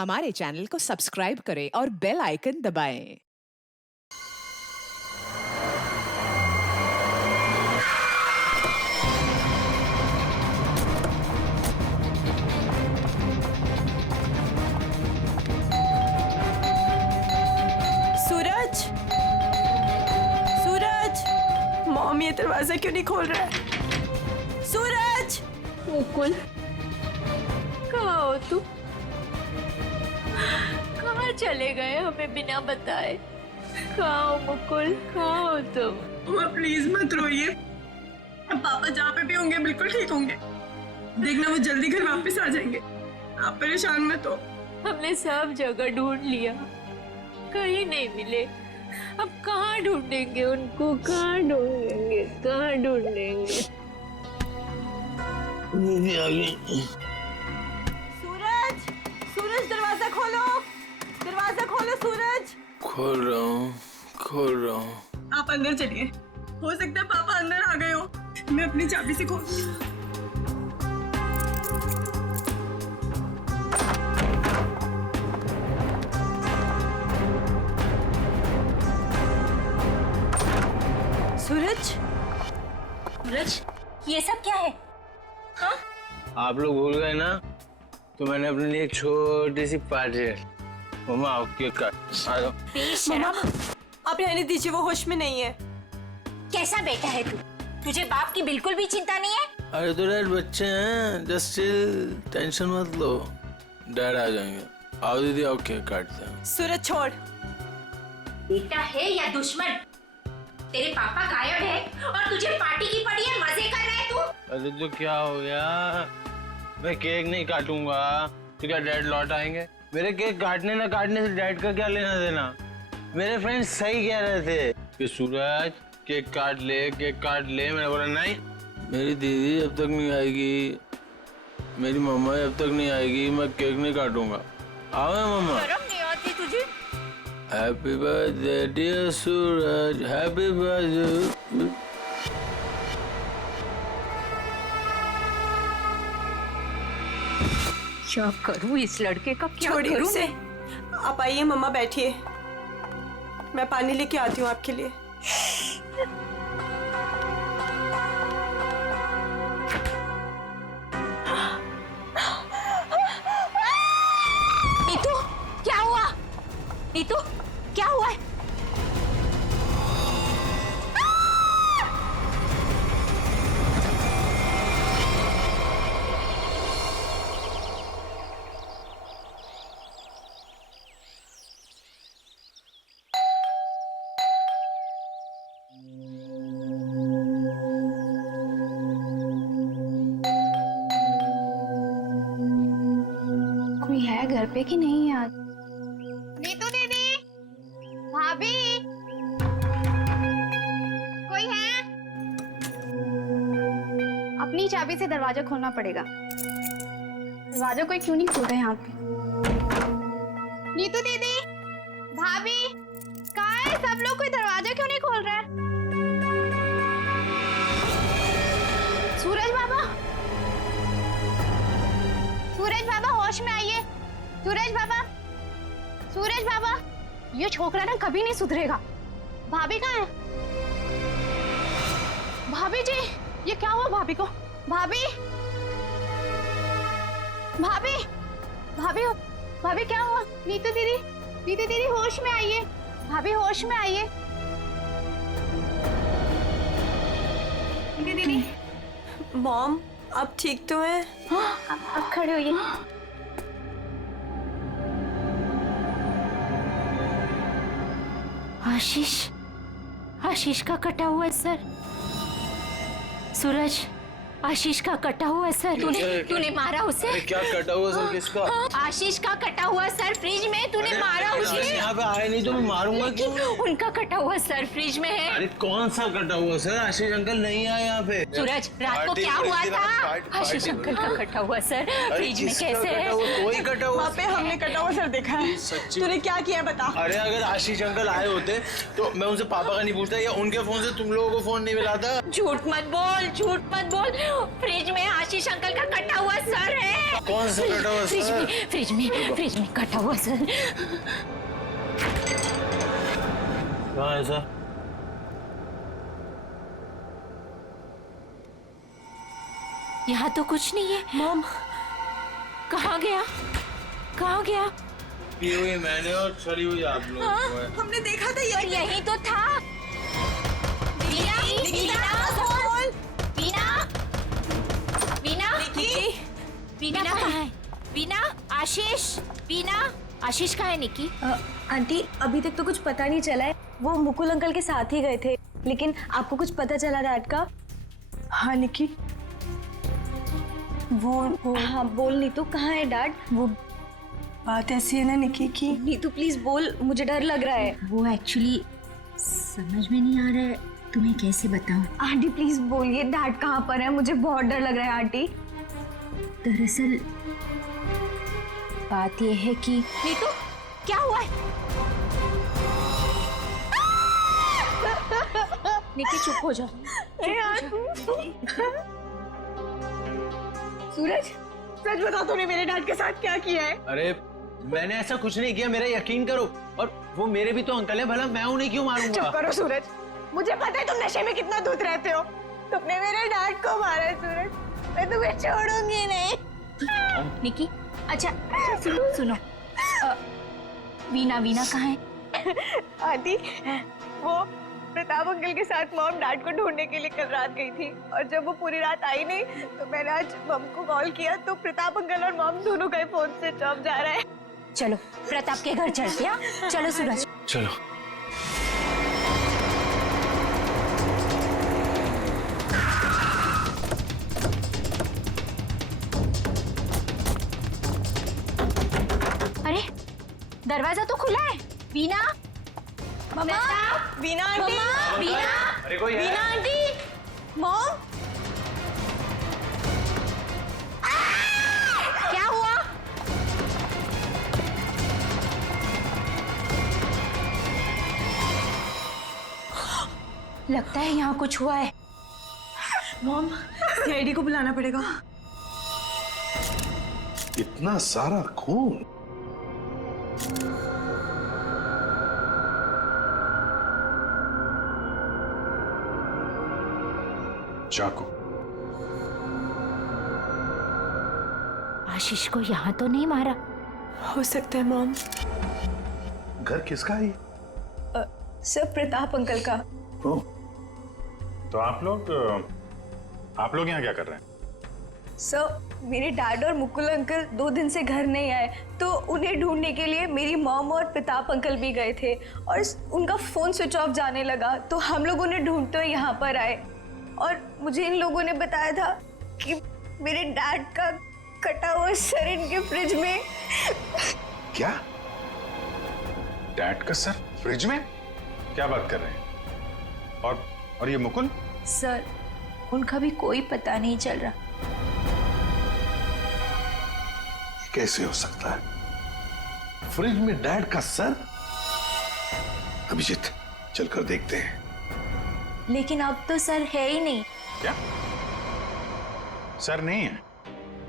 हमारे चैनल को सब्सक्राइब करें और बेल आइकन दबाएं। सूरज, सूरज, मॉम ये दरवाजा क्यों नहीं खोल रहा है? सूरज, मुकुल, कहाँ हो तुम? कहाँ चले गए हमें बिना बताए? कहाँ हो मुकुल, कहाँ हो तुम? मम्मा प्लीज मत रोइए। पापा जहाँ पे भी होंगे बिल्कुल ठीक होंगे। देखना वो जल्दी घर वापस आ जाएंगे। आप परेशान मत हो। हमने सब जगह ढूंढ लिया, कहीं नहीं मिले। अब कहाँ ढूंढेंगे उनको? कहाँ ढूंढेंगे? कहाँ ढूंढेंगे? सूरज, सूरज दरवाजा खोलो, दरवाजा खोलो सूरज। खोल रहा हूँ। आप अंदर चलिए, हो सकता है पापा अंदर आ गए हो। मैं अपनी चाबी से खोल। सूरज, सूरज, ये सब क्या है? हाँ? आप लोग भूल गए ना, तो मैंने अपने लिए एक छोटी सी पार्टी है। मम्मा आओ केक काट। आ जाओ। मम्मा आप रहने दीजिए, वो होश में नहीं है। कैसा बेटा है तू? तुझे बाप की बिल्कुल भी चिंता नहीं है? अरे तो डैड बच्चे हैं, जस्ट चिल, टेंशन मत लो, डैड आ जाएंगे। आओ दीदी आओ केक काटते हैं। सूरज छोड़। बेटा है या दुश्मन? तेरे पापा गायब है और तुझे पार्टी की पड़ी है, मजे कर रहा है तू? अरे तो क्या हो गया, मैं केक नहीं काटूंगा तो क्या डैड लौट आएंगे? मेरे केक काटने ना काटने से डैड का क्या लेना देना? मेरे फ्रेंड्स सही कह रहे थे कि सूरज केक काट ले। मैंने बोला नहीं, मेरी दीदी जब तक नहीं आएगी, मेरी मम्मा जब तक नहीं आएगी, मैं केक नहीं काटूंगा। आओ मम्मा। शर्म नहीं आती तुझे? हैप्पी बर्थडे डियर सूरज, हैप्पी बर्थडे। क्या करूं इस लड़के का? क्या छोड़िए करूं उसे। मैं? आप आइए मम्मा, बैठिए, मैं पानी लेके आती हूँ आपके लिए। नीतू, क्या हुआ? नीतू, क्या हुआ है? कोई है घर पे कि नहीं आज? नीतू दीदी, भाभी, कोई है? अपनी चाबी से दरवाजा खोलना पड़ेगा। दरवाजा कोई क्यों नहीं खोल रहा है यहाँ पे? नीतू दीदी, भाभी, कहाँ है सब लोग? कोई दरवाजा क्यों नहीं खोल रहा है? सूरज बाबा, सूरज बाबा होश में आइए। सूरज बाबा, सूरज बाबा, ये छोकरा ना कभी नहीं सुधरेगा। भाभी कहाँ है? भाभी जी, ये क्या हुआ भाभी को? भाभी, भाभी, भाभी, भाभी क्या हुआ? नीतू दीदी, नीतू दीदी होश में आइए। भाभी होश में आइए। नीतू दीदी, मॉम आप ठीक तो हैं? हाँ, अब खड़े होइए। आशीष, आशीष का कटा हुआ है सर। सूरज, आशीष का कटा हुआ है सर। तूने मारा उसे? अरे क्या कटा हुआ सर? किसका? आशीष का कटा हुआ सर फ्रिज में, तूने मारा उसे? यहाँ पे आए नहीं तो मैं मारूंगा क्यों? उनका कटा हुआ सर फ्रिज में है। अरे कौन सा कटा हुआ सर? आशीष अंकल नहीं आए यहाँ पे। सूरज, रात को क्या हुआ था? आशीष अंकल का कटा हुआ सर फ्रिज में कैसे है? कोई कटा हुआ? वहाँ पे हमने कटा हुआ सर देखा है। सच्ची? तूने क्या किया बता। अरे अगर आशीष अंकल आए होते तो मैं उनसे पापा का नहीं पूछता या उनके फोन से तुम लोगों को फोन नहीं मिलाता। झूठ मत बोल, झूठ मत बोल। फ्रिज में आशीष अंकल का कटा हुआ सर है। कौन सा कटा हुआ सर? फ्रिज में कटा हुआ सर। कहाँ है सर? यहाँ तो कुछ नहीं है। मॉम कहाँ गया? कहाँ गया? पी हुई मैंने और सड़ी हुई आप लोग। हमने देखा था और यही तो था। वीना कहाँ है? वीना, आशीष, वीना, आशीष कहाँ है निकी? आंटी अभी तक तो कुछ पता नहीं चला है। वो मुकुल अंकल के साथ ही गए थे, लेकिन आपको कुछ पता चला डैड का? हाँ निकी, वो हाँ बोल नीतू, कहाँ है डैड? वो बात ऐसी है ना निकी की। नीतू प्लीज बोल, मुझे डर लग रहा है। वो एक्चुअली समझ में नहीं आ रहा है, तुम्हें कैसे बताऊं? आंटी प्लीज बोलिए डैड कहाँ पर है, मुझे बहुत डर लग रहा है आंटी। दरअसल बात यह है कि नीतू क्या हुआ है? निकी चुप हो जा। सूरज, सच बता तूने मेरे डैड के साथ क्या किया है? अरे मैंने ऐसा कुछ नहीं किया, मेरा यकीन करो। और वो मेरे भी तो अंकल है, भला मैं उन्हें क्यों मारूंगा? चुप करो सूरज, मुझे पता है तुम नशे में कितना दूध रहते हो। तुमने मेरे डैड को मारा है सूरज, मैं तुम्हें छोड़ूंगी नहीं। निकी, अच्छा सुनो, वीना कहाँ है? आंटी, वो प्रताप अंकल के साथ मॉम डैड को ढूंढने के लिए कल रात गई थी, और जब वो पूरी रात आई नहीं तो मैंने आज मॉम को कॉल किया तो प्रताप अंकल और मॉम दोनों का फोन स्विच ऑफ जा रहा है। चलो प्रताप के घर चलते हैं। चलो सूरज। चलो। अरे दरवाजा तो खुला है। वीना, मम्मा, वीना आंटी, वीना, अरे कोई है? वीना आंटी, मॉम, क्या हुआ? लगता है यहाँ कुछ हुआ है। मॉम, सीआईडी को बुलाना पड़ेगा। इतना सारा खून? चाकू? आशीष को यहाँ तो नहीं मारा? हो सकता है मॉम। घर किसका है? सर प्रताप अंकल का। ओह, तो आप लोग यहाँ क्या कर रहे हैं? सर मेरे डैड और मुकुल अंकल 2 दिन से घर नहीं आए, तो उन्हें ढूंढने के लिए मेरी मॉम और प्रताप अंकल भी गए थे, और उनका फोन स्विच ऑफ जाने लगा तो हम लोग उन्हें ढूंढते हुए यहाँ पर आए, और मुझे इन लोगों ने बताया था कि मेरे डैड का कटा हुआ सर इनके फ्रिज में। क्या? डैड का सर फ्रिज में? क्या बात कर रहे हैं? और ये मुकुल? सर उनका भी कोई पता नहीं चल रहा। कैसे हो सकता है? फ्रिज में डैड का सर? अभिजीत, चलकर देखते हैं। लेकिन अब तो सर है ही नहीं। क्या सर नहीं है?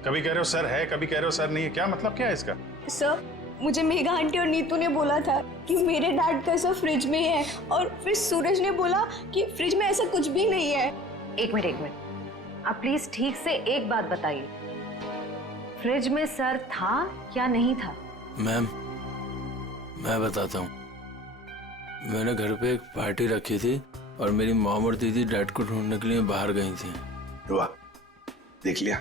कभी कह रहे हो सर है, कभी कह रहे हो सर नहीं है, क्या मतलब क्या है इसका? सर मुझे मेघा आंटी और नीतू ने बोला था कि मेरे डैड का सर फ्रिज में है, और फिर सूरज ने बोला कि फ्रिज में ऐसा कुछ भी नहीं है। एक मिनट, आप प्लीज ठीक से एक बात बताइए, फ्रिज में सर था या नहीं था? मैम, मैं बताता हूँ। मैंने घर पे एक पार्टी रखी थी और मेरी मॉम और दीदी डैड को ढूंढने के लिए बाहर गई थी। वाह, देख लिया,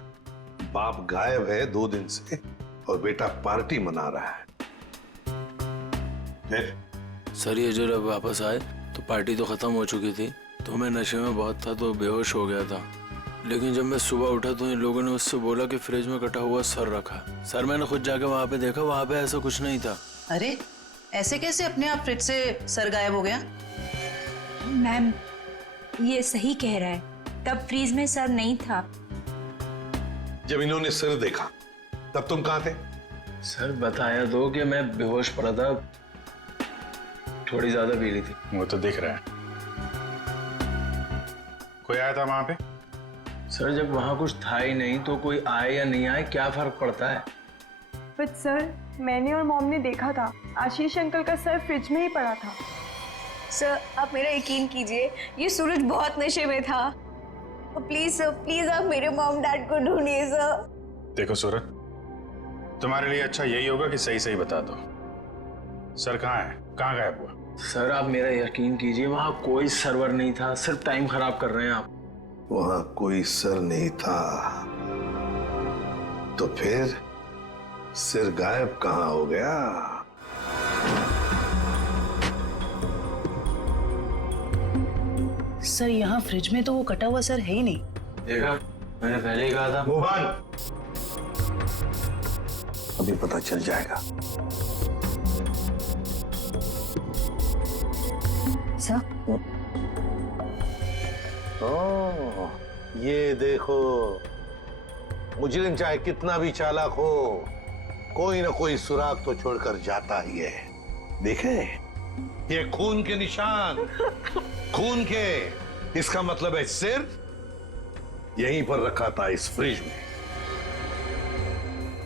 बाप गायब है 2 दिन से और बेटा पार्टी मना रहा है। सर ये जो जब वापस आए तो पार्टी तो खत्म हो चुकी थी, तो मैं नशे में बहुत था तो बेहोश हो गया था। लेकिन जब मैं सुबह उठा तो इन लोगों ने मुझसे बोला कि फ्रिज में कटा हुआ सर रखा। सर मैंने खुद जाके वहाँ पे देखा, वहाँ पे ऐसा कुछ नहीं था। अरे ऐसे कैसे अपने आप फ्रिज से सर गायब हो गया? मैम ये सही कह रहा है, तब फ्रीज में सर नहीं था। जब इन्होंने सर देखा तब तुम कहाँ थे? सर बताया दो कि मैं बेहोश पड़ा था, थोड़ी ज्यादा पी ली थी। वो तो दिख रहा है। कोई आया था वहां पे? सर जब वहाँ कुछ था ही नहीं तो कोई आए या नहीं आए क्या फर्क पड़ता है? बट सर मैंने और मॉम ने देखा था आशीष अंकल का सर फ्रिज में ही पड़ा था। सर आप मेरा यकीन कीजिए, ये सूरज बहुत नशे में था। प्लीज सर, प्लीज आप मेरे मॉम डैड को ढूंढिए सर। देखो सूरज, तुम्हारे लिए अच्छा यही होगा कि सही सही बता दो, सर कहाँ है, कहाँ गायब हुआ? सर आप मेरा यकीन कीजिए, वहाँ कोई सर्वर नहीं था, सिर्फ टाइम खराब कर रहे हैं आप। वहां कोई सर नहीं था तो फिर सिर गायब कहाँ हो गया? सर यहाँ फ्रिज में तो वो कटा हुआ सर है ही नहीं। देखा, मैंने पहले ही कहा था। मोहन, अभी पता चल जाएगा। सर ओह, ये देखो, मुजरिम चाहे कितना भी चालाक हो, कोई ना कोई सुराग तो छोड़कर जाता ही है। देखे, ये खून के निशान, खून के, इसका मतलब है सिर यहीं पर रखा था इस फ्रिज में।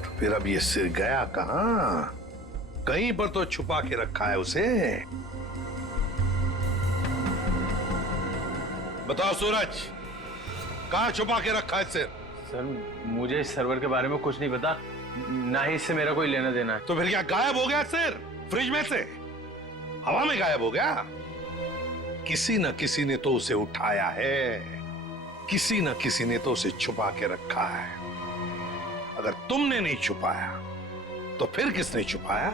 तो फिर अब ये सिर गया कहां? कहीं पर तो छुपा के रखा है उसे। बताओ सूरज, कहां छुपा के रखा है सिर? सर मुझे इस सर्वर के बारे में कुछ नहीं पता, ना ही इससे मेरा कोई लेना देना है। तो फिर क्या गायब हो गया सिर फ्रिज में से? हवा में गायब हो गया? किसी न किसी ने तो उसे उठाया है, किसी न किसी ने तो उसे छुपा के रखा है। अगर तुमने नहीं छुपाया तो फिर किसने छुपाया?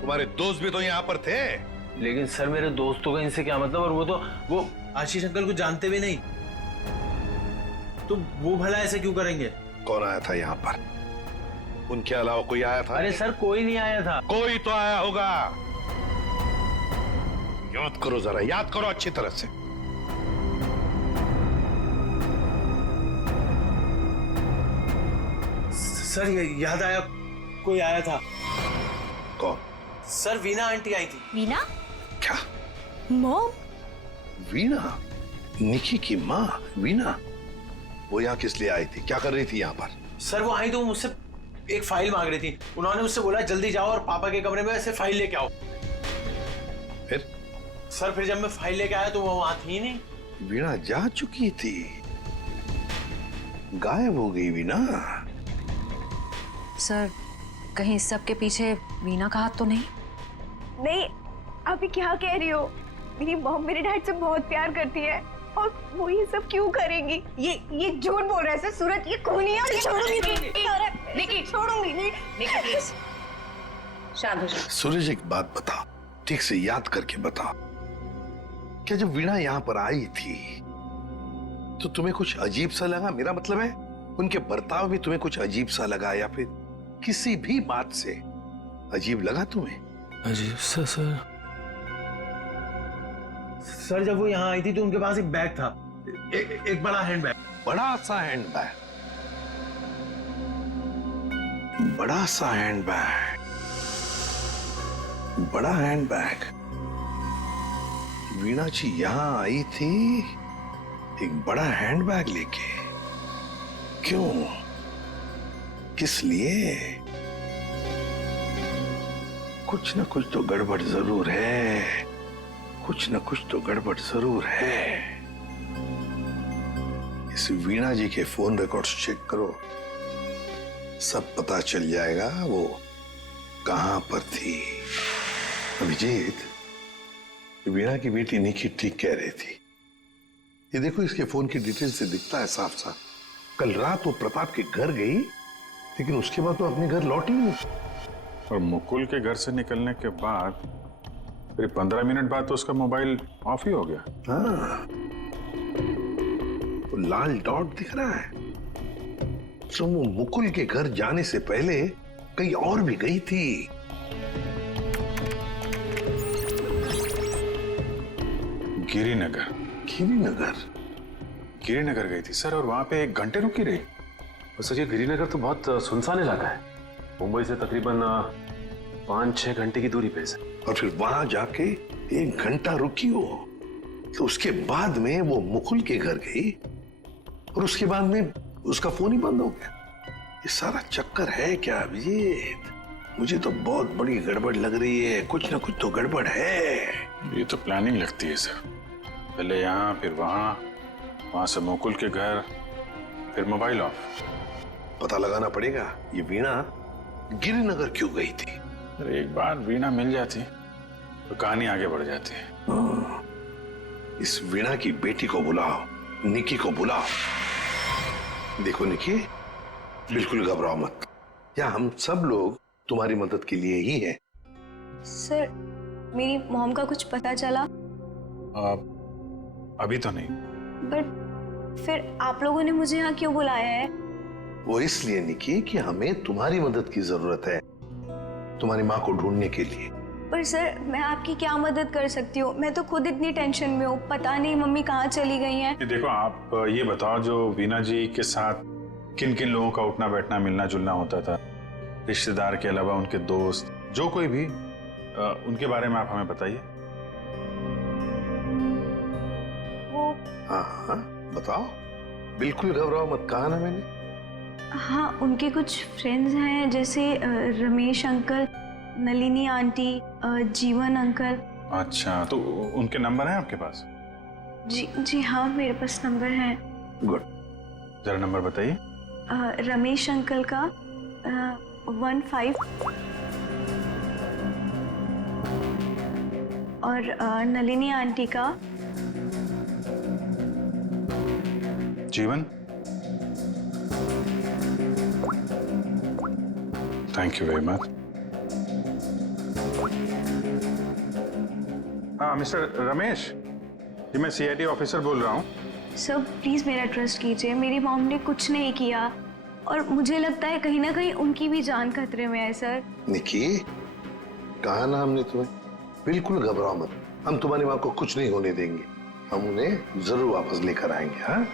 तुम्हारे दोस्त भी तो यहां पर थे। लेकिन सर मेरे दोस्तों का इनसे क्या मतलब, और वो आशीष अंकल को जानते भी नहीं, तो वो भला ऐसे क्यों करेंगे? कौन आया था यहाँ पर? उनके अलावा कोई आया था? अरे सर कोई नहीं आया था। कोई तो आया होगा, याद करो जरा, याद करो अच्छी तरह से। सर ये याद आया, कोई आया था। कौन? सर वीना आंटी आई थी। वीना? क्या? मॉम? वीना? निकी की माँ वीना? वो यहाँ किस लिए आई थी, क्या कर रही थी यहाँ पर? सर वो आई तो मुझसे एक फाइल मांग रही थी, उन्होंने मुझसे बोला जल्दी जाओ और पापा के कमरे में ऐसे फाइल लेके आओ। फिर? सर फिर जब मैं फाइल लेके आया तो वो वहां थी नहीं। वीणा जा चुकी थी, गायब हो गई वीणा। सर कहीं इस सब के पीछे वीना का हाथ तो नहीं? नहीं, आप ये क्या कह रही हो? मेरी मॉम मेरे डैड से बहुत प्यार करती है और वो ये सब क्यों करेंगी? ये झूठ बोल रहा है सर। सूरज ये खूनी है और छोड़ूंगी नहीं, छोड़ूंगी नहीं। प्लीज शांत हो जाओ। सूरज एक बात बताओ, ठीक से याद करके बताओ, क्या जब वीणा यहाँ पर आई थी तो तुम्हें कुछ अजीब सा लगा? मेरा मतलब है उनके बर्ताव में तुम्हें कुछ अजीब सा लगा, या फिर किसी भी बात से अजीब लगा तुम्हें? अजीब सा? सर जब वो यहाँ आई थी तो उनके पास एक बैग था, एक बड़ा हैंड बैग। बड़ा सा हैंड बैग? बड़ा सा हैंड बैग? बड़ा हैंड बैग? वीणा जी यहां आई थी एक बड़ा हैंड बैग लेके? क्यों, किस लिए? कुछ ना कुछ तो गड़बड़ जरूर है, कुछ ना कुछ तो गड़बड़ जरूर है। इस वीणा जी के फोन रिकॉर्ड्स चेक करो, सब पता चल जाएगा वो कहां पर थी। अभिजीत, वीणा की बेटी निकी ठीक कह रही थी। ये देखो, इसके फोन की डिटेल से दिखता है साफ साफ, कल रात वो प्रताप के घर गई लेकिन उसके बाद तो अपने घर लौटी नहीं। और मुकुल के घर से निकलने के बाद फिर 15 मिनट बाद तो उसका मोबाइल ऑफ ही हो गया। हाँ, तो लाल डॉट दिख रहा है, तो वो मुकुल के घर जाने से पहले कहीं और भी गई थी। गिरिनगर? गिरिनगर गई थी सर, और वहां पे 1 घंटे रुकी रही। और सर ये गिरिनगर तो बहुत सुनसान इलाका है, मुंबई से तकरीबन 5-6 घंटे की दूरी पे है। और फिर वहां जाके 1 घंटा रुकी हो, तो उसके बाद में वो मुकुल के घर गई और उसके बाद में उसका फोन ही बंद हो गया। ये सारा चक्कर है क्या अभिजीत? मुझे तो बहुत बड़ी गड़बड़ लग रही है, कुछ ना कुछ तो गड़बड़ है। ये तो प्लानिंग लगती है सर, पहले यहाँ फिर वहां से मुकुल के घर, फिर मोबाइल ऑफ। पता लगाना पड़ेगा ये वीणा गिरिनगर क्यों गई थी। अरे एक बार वीणा मिल जाती तो कहानी आगे बढ़ जाती है। इस वीणा की बेटी को बुलाओ, निकी को बुलाओ। देखो निकी, बिल्कुल घबराओ मत, यहाँ हम सब लोग तुम्हारी मदद के लिए ही हैं। सर, मेरी मॉम का कुछ पता चला? अभी तो नहीं। बट फिर आप लोगों ने मुझे यहाँ क्यों बुलाया है? वो इसलिए निकी कि हमें तुम्हारी मदद की जरूरत है, तुम्हारी माँ को ढूंढने के लिए। पर सर, मैं आपकी क्या मदद कर सकती हूँ? मैं तो खुद इतनी टेंशन में हूँ, पता नहीं मम्मी कहाँ चली गई हैं। देखो, आप ये बताओ, जो वीणा जी के साथ किन किन लोगों का उठना बैठना मिलना जुलना होता था, रिश्तेदार के अलावा उनके दोस्त, जो कोई भी, उनके बारे में आप हमें बताइए। वो हाँ, बताओ, बिल्कुल घबराओ मत, कहा ना मैंने। हाँ, उनके कुछ फ्रेंड्स हैं, जैसे रमेश अंकल, नलिनी आंटी, जीवन अंकल। अच्छा, तो उनके नंबर हैं आपके पास? जी हाँ, मेरे पास नंबर है। गुड, जरा नंबर बताइए। रमेश अंकल का 15 और नलिनी आंटी का जीवन। Thank you very much. हाँ मिस्टर रमेश, जी मैं सीआईडी ऑफिसर बोल रहा हूँ। सर प्लीज मेरा ट्रस्ट कीजिए, मेरी मॉम ने कुछ नहीं किया और मुझे लगता है कहीं ना कहीं उनकी भी जान खतरे में है। सर निकी, कहा ना हमने तुम्हें, बिल्कुल घबराओ मत, हम तुम्हारी माँ को कुछ नहीं होने देंगे, हम उन्हें जरूर वापस लेकर आएंगे। हाँ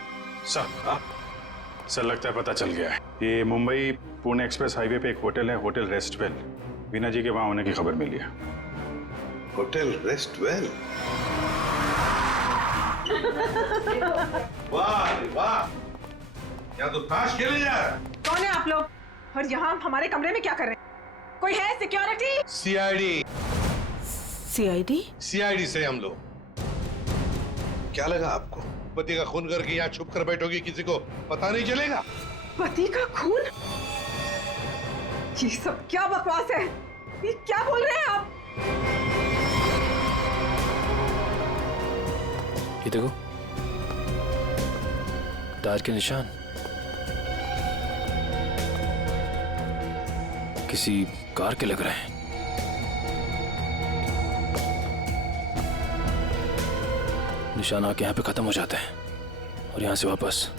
सर, लगता है पता चल गया है। ये मुंबई पुणे एक्सप्रेस हाईवे पे एक होटल है, होटल रेस्टवेल। वीणा जी के वहां होने की खबर मिली है। होटल रेस्टवेल? वाह वाह, यहाँ तो ताश खेले जा रहा है। कौन है आप लोग और यहाँ हमारे कमरे में क्या कर रहे हैं? कोई है सिक्योरिटी? सीआईडी। सीआईडी? सीआईडी से हम लोग। क्या लगा आपको, पति का खून करके यहाँ छुप कर बैठोगी, किसी को पता नहीं चलेगा? पति का खून? ये सब क्या बकवास है? ये क्या बोल रहे हैं आप? ये देखो, टायर के निशान किसी कार के लग रहे हैं। निशान आके यहाँ पे खत्म हो जाते हैं और यहाँ से वापस।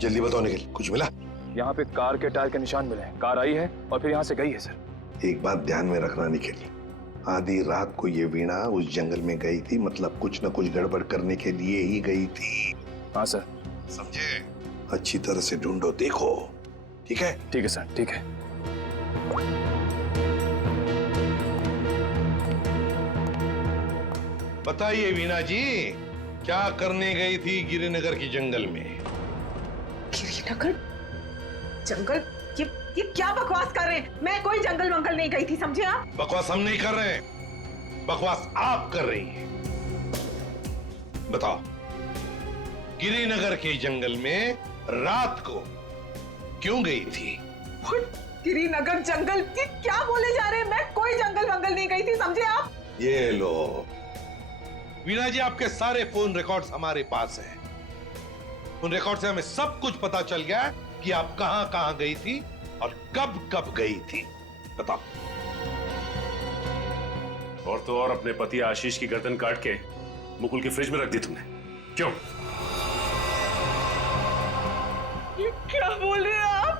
जल्दी बताओ निखिल, कुछ मिला? यहाँ पे कार के टायर के निशान मिले हैं, कार आई है और फिर यहाँ से गई है सर। एक बात ध्यान में रखना निखिल, आधी रात को ये वीणा उस जंगल में गई थी, मतलब कुछ न कुछ गड़बड़ करने के लिए ही गई थी। हाँ सर। समझे? अच्छी तरह से ढूंढो, देखो। ठीक है? ठीक है सर, ठीक है। बताइए वीणा जी, क्या करने गई थी गिरिनगर की जंगल में? गिरिनगर जंगल? ये क्या बकवास कर रहे हैं? मैं कोई जंगल वंगल नहीं गई थी, समझे आप? बकवास हम नहीं कर रहे हैं, बकवास आप कर रही हैं। बताओ, गिरिनगर के जंगल में रात को क्यों गई थी? गिरिनगर जंगल? ये क्या बोले जा रहे हैं? मैं कोई जंगल वंगल नहीं गई थी, समझे आप? ये लो वीणा जी, आपके सारे फोन रिकॉर्ड्स हमारे पास हैं। उन रिकॉर्ड से हमें सब कुछ पता चल गया कि आप कहां कहां गई थी और कब कब गई थी। बताओ। और तो और अपने पति आशीष की गर्दन काट के मुकुल की फ्रिज में रख दी तुमने, क्यों? ये क्या बोल रहे हैं आप?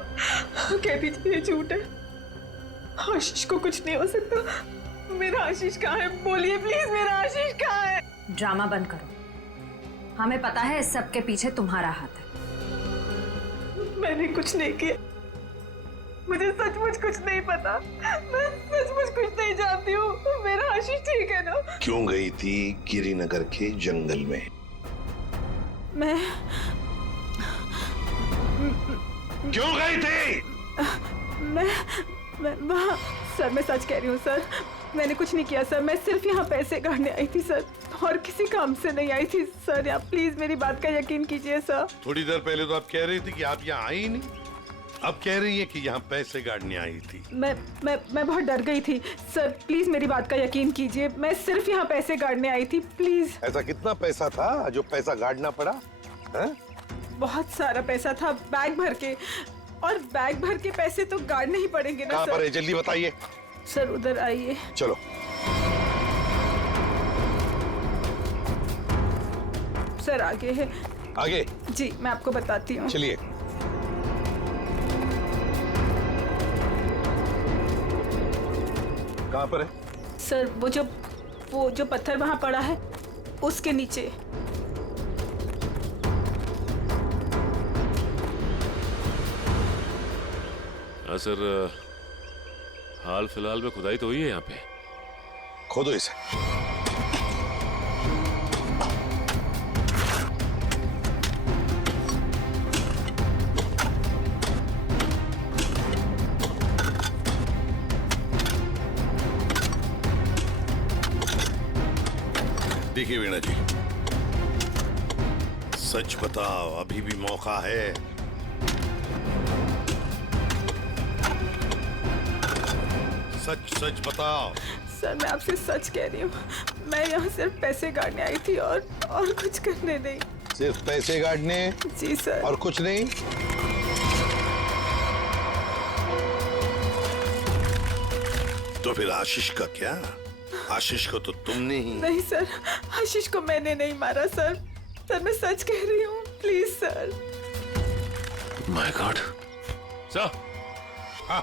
कह दीजिए ये झूठ है, आशीष को कुछ नहीं हो सकता। मेरा आशीष कहाँ है? बोलिए प्लीज, मेरा आशीष कहाँ है? ड्रामा बंद करो, हमें पता है इस सब के पीछे तुम्हारा हाथ है। मैंने कुछ नहीं किया, मुझे सचमुच कुछ नहीं पता, मैं सचमुच कुछ नहीं जानती हूँ। मेरा आशीष ठीक है ना? क्यों गई थी गिरिनगर के जंगल में? मैं क्यों गई थी? मैं वहाँ सर, मैं सच कह रही हूँ सर, मैंने कुछ नहीं किया सर। मैं सिर्फ यहाँ पैसे काटने आई थी सर, और किसी काम से नहीं आई थी सर। आप प्लीज मेरी बात का यकीन कीजिए सर। थोड़ी देर पहले तो आप कह रही थी कि आप यहाँ आई ही नहीं, अब कह रही है कि यहाँ पैसे काटने आई थी। मैं बहुत डर गई थी सर, प्लीज मेरी बात का यकीन कीजिए। मैं सिर्फ यहाँ पैसे काटने आई थी, प्लीज। ऐसा कितना पैसा था जो पैसा गाड़ना पड़ा? है? बहुत सारा पैसा था, बैग भर के, और बैग भर के पैसे तो गाड़ने ही पड़ेंगे ना कहाँ सर। पर है, जल्दी बताइए। सर उधर आइए। चलो। सर आगे है। आगे? जी मैं आपको बताती हूँ। चलिए। कहाँ पर है? सर वो जो पत्थर वहाँ पड़ा है उसके नीचे। हाँ सर, हाल फिलहाल में खुदाई तो हुई है यहाँ पे। खोदो इसे। देखिए वीणा जी, सच बताओ, अभी भी मौका है। सच सच बताओ। सर मैं आपसे सच कह रही हूँ, मैं यहाँ सिर्फ पैसे गाड़ने आई थी और कुछ करने नहीं। सिर्फ पैसे गाड़ने? जी सर। और कुछ नहीं? तो फिर आशीष का क्या? आशीष को तो तुमने ही। नहीं सर, आशीष को मैंने नहीं मारा सर। सर मैं सच कह रही हूँ, please sir. My God. Sir. हाँ।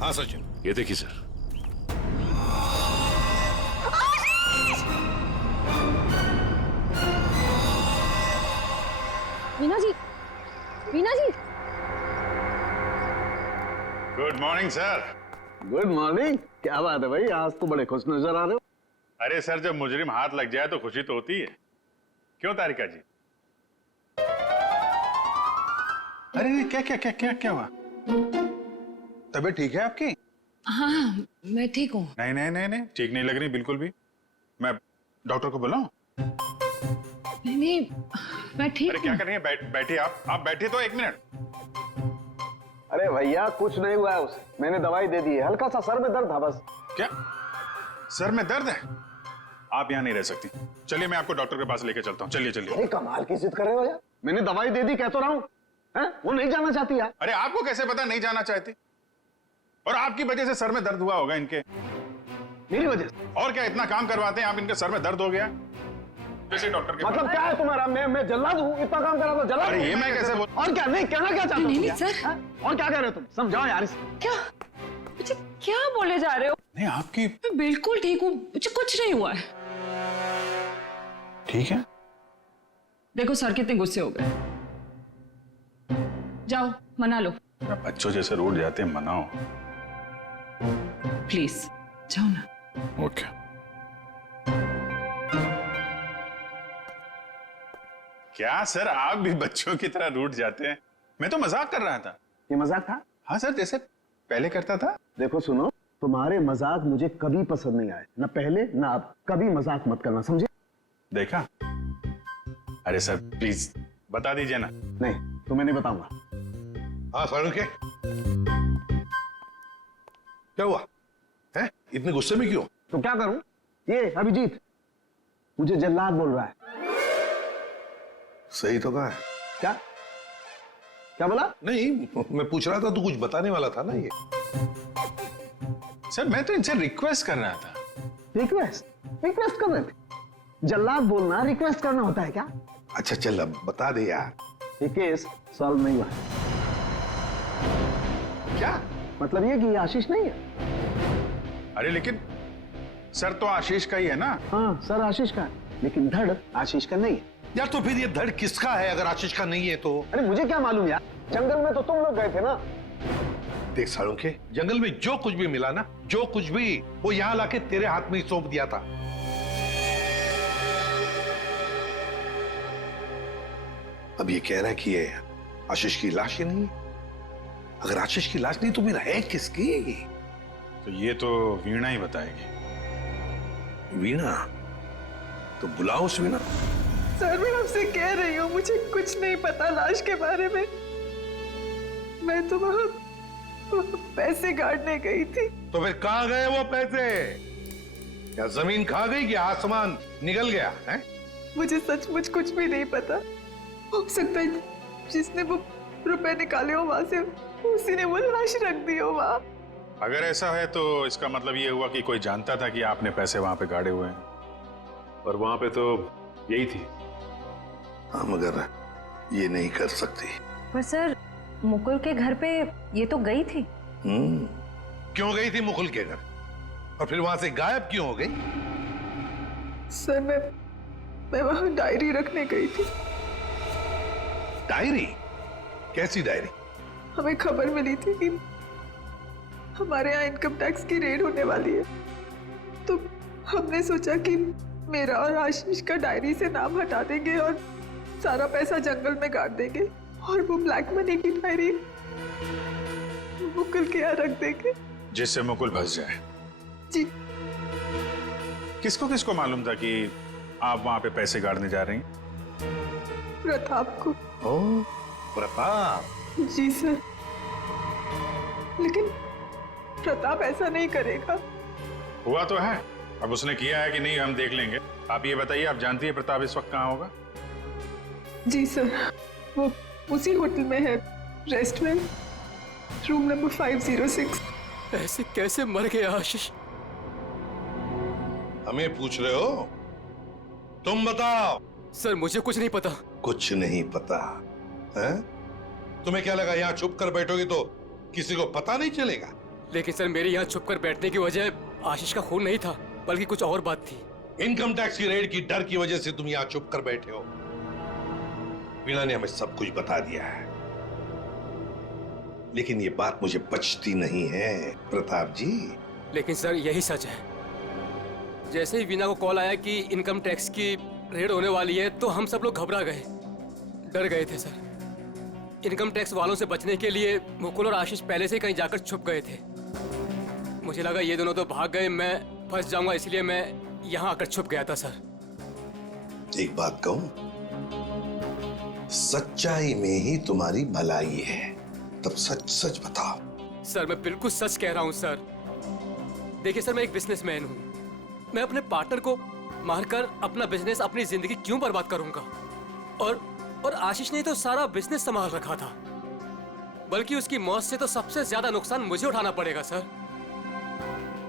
हाँ सचिन। ये देखिए sir. Veena ji, Veena ji. Good morning sir. Good morning. क्या बात है भाई, आज तो बड़े खुश नजर आ रहे हो। अरे सर, जब मुजरिम हाथ लग जाए तो खुशी तो होती है, क्यों तारिका जी? अरे क्या क्या क्या क्या क्या हुआ? तबीयत ठीक है आपकी? हाँ मैं ठीक हूँ। नहीं नहीं नहीं नहीं, ठीक नहीं लग रही बिल्कुल भी। मैं डॉक्टर को बुलाऊं? नहीं मैं ठीक। अरे क्या कर रही है? बैठिए आप बैठिए तो 1 मिनट। अरे भैया कुछ नहीं हुआ है उसे, मैंने दवाई दे दी है, हल्का सा सर में दर्द था बस। क्या सर में दर्द है? आप यहाँ नहीं रह सकती, चलिए मैं आपको डॉक्टर के पास लेके चलता हूँ। चलिए चलिए। अरे कमाल की जिद कर रहे हो यार, मैंने दवाई दे दी, कह तो रहा हूँ। वो नहीं जाना चाहती यार। अरे आपको कैसे पता नहीं जाना चाहती? और आपकी वजह से सर में दर्द हुआ होगा इनके। मेरी वजह से? और क्या, इतना काम करवाते हैं आप, इनके सर में दर्द हो गया। जैसे डॉक्टर के मतलब क्या है तुम्हारा? मैं जल्लाद हूँ? इतना काम करा तो जल्लाद? अरे ये मैं कैसे बोल? और क्या? नहीं कहना क्या चाहते हो? नहीं सर। और क्या कह रहे हो तुम? समझाओ यार इसे। क्या मुझे क्या बोले जा रहे हो? नहीं आपकी। मैं बिल्कुल ठीक हूँ, मुझे कुछ नहीं हुआ है। ठीक है। देखो सर कितने गुस्से हो गए, जाओ मना लो। बच्चों जैसे रूठ जाते हैं, मनाओ प्लीज, जाओ ना। ओके। क्या सर, आप भी बच्चों की तरह रूठ जाते हैं? मैं तो मजाक कर रहा था। ये मजाक था? हाँ सर, जैसे पहले करता था। देखो सुनो, तुम्हारे मजाक मुझे कभी पसंद नहीं आए, ना पहले ना अब। कभी मजाक मत करना, समझे? देखा? अरे सर प्लीज बता दीजिए ना। नहीं तो मैं नहीं बताऊंगा। हाँ सर के क्या हुआ है? इतने गुस्से में क्यों? तो क्या करूं? ये अभिजीत मुझे जल्लाद बोल रहा है। सही तो कहा है। क्या क्या बोला? नहीं, मैं पूछ रहा था, तू कुछ बताने वाला था ना। ये सर मैं तो इनसे रिक्वेस्ट कर रहा था। रिक्वेस्ट कर रहे थे? जल्लाद बोलना रिक्वेस्ट करना होता है क्या? अच्छा चल अब बता दे यार। ये केस सॉल्व नहीं हुआ। क्या मतलब ये कि ये आशीष नहीं है। अरे लेकिन सर तो आशीष का ही है ना। हाँ सर आशीष का है, लेकिन धड़ आशीष का नहीं है। यार तो फिर ये धड़ किसका है अगर आशीष का नहीं है तो? अरे मुझे क्या मालूम यार, जंगल में तो तुम लोग गए थे ना। देख सालुंखे, जंगल में जो कुछ भी मिला ना, जो कुछ भी, वो यहाँ लाके तेरे हाथ में ही सौंप दिया था। अब ये कह रहा है कि ये आशीष की लाश ही नहीं है। अगर आशीष की लाश नहीं तो फिर है किसकी? तो ये तो वीणा ही बताएगी। वीणा? तो बुलाओ उस वीणा। सर मैं आपसे कह रही हूँ, मुझे कुछ नहीं पता लाश के बारे में। मैं तो वहाँ पैसे गाड़ने गई थी। तो फिर कहाँ गए वो पैसे? क्या जमीन खा गई कि आसमान निकल गया है? मुझे सचमुच कुछ भी नहीं पता। हो सकता है जिसने वो रुपए निकाले हो वहां से, उसी ने वो लाश रख दी हो वहां। अगर ऐसा है तो इसका मतलब ये हुआ कि कोई जानता था कि आपने पैसे वहां पे गाड़े हुए हैं, और वहां पे तो यही थी। हाँ मगर ये नहीं कर सकती। पर सर मुकुल के घर पे ये तो गई थी। क्यों गई थी मुकुल के घर? और फिर वहां से गायब क्यों हो गई? सर मैं वहां डायरी रखने गई थी। डायरी? कैसी डायरी? हमें खबर मिली थी कि हमारे यहाँ इनकम टैक्स की रेड होने वाली है, तो हमने सोचा कि मेरा और आशीष का डायरी से नाम हटा देंगे और सारा पैसा जंगल में गाड़ देंगे, और वो ब्लैक मनी की डायरी मुकुल के यहाँ रख देंगे, जिससे मुकुल फंस जाए। जी। किसको किसको मालूम था कि आप वहां पे पैसे गाड़ने जा रही हैं? प्रताप को। ओह, प्रताप? जी सर, लेकिन प्रताप ऐसा नहीं करेगा। हुआ तो है, अब उसने किया है कि नहीं हम देख लेंगे। आप ये बताइए, आप जानती है प्रताप इस वक्त कहाँ होगा? जी सर, वो उसी होटल में है, रेस्टोरेंट, रूम नंबर 506। ऐसे कैसे मर गया आशीष? हमें पूछ रहे हो? तुम बताओ। सर मुझे कुछ नहीं पता। कुछ नहीं पता है? तुम्हें क्या लगा यहाँ छुप कर बैठोगे तो किसी को पता नहीं चलेगा? लेकिन सर मेरे यहाँ छुप कर बैठने की वजह आशीष का खून नहीं था, बल्कि कुछ और बात थी। इनकम टैक्स की रेड की डर की वजह से तुम यहाँ छुप कर बैठे हो। वीणा ने हमें सब कुछ बता दिया है, लेकिन ये बात मुझे पचती नहीं है प्रताप जी। लेकिन सर यही सच है। जैसे ही वीणा को कॉल आया कि इनकम टैक्स की रेड होने वाली है, तो हम सब लोग घबरा गए, डर गए थे सर। इनकम टैक्स वालों से बचने के लिए मुकुल और आशीष पहले से ही कहीं जाकर छुप गए थे। मुझे लगा ये दोनों तो भाग गए, मैं फंस जाऊंगा, इसलिए मैं यहाँ आकर छुप गया था सर। एक बात कहूं, सच्चाई में ही तुम्हारी भलाई है, तब सच सच बताओ। सर मैं बिल्कुल सच कह रहा हूँ सर। देखिए सर, मैं एक बिजनेसमैन हूँ। मैं अपने पार्टनर को मारकर अपना बिजनेस, अपनी जिंदगी क्यों बर्बाद करूंगा? और आशीष ने तो सारा बिजनेस संभाल रखा था, बल्कि उसकी मौत से तो सबसे ज्यादा नुकसान मुझे उठाना पड़ेगा सर।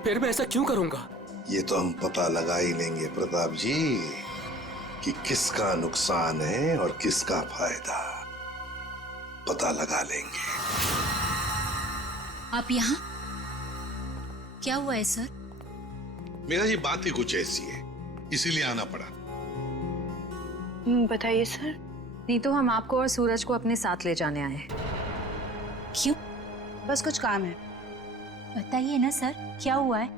फिर मैं ऐसा क्यों करूंगा? ये तो हम पता लगा ही लेंगे प्रताप जी कि किसका नुकसान है और किसका फायदा। पता लगा लेंगे। आप यहाँ? क्या हुआ है सर? मेरा जी बात ही कुछ ऐसी है, इसीलिए आना पड़ा। बताइए सर। नहीं तो हम आपको और सूरज को अपने साथ ले जाने आए हैं। क्यों? बस कुछ काम है। बताइए ना सर, क्या हुआ है?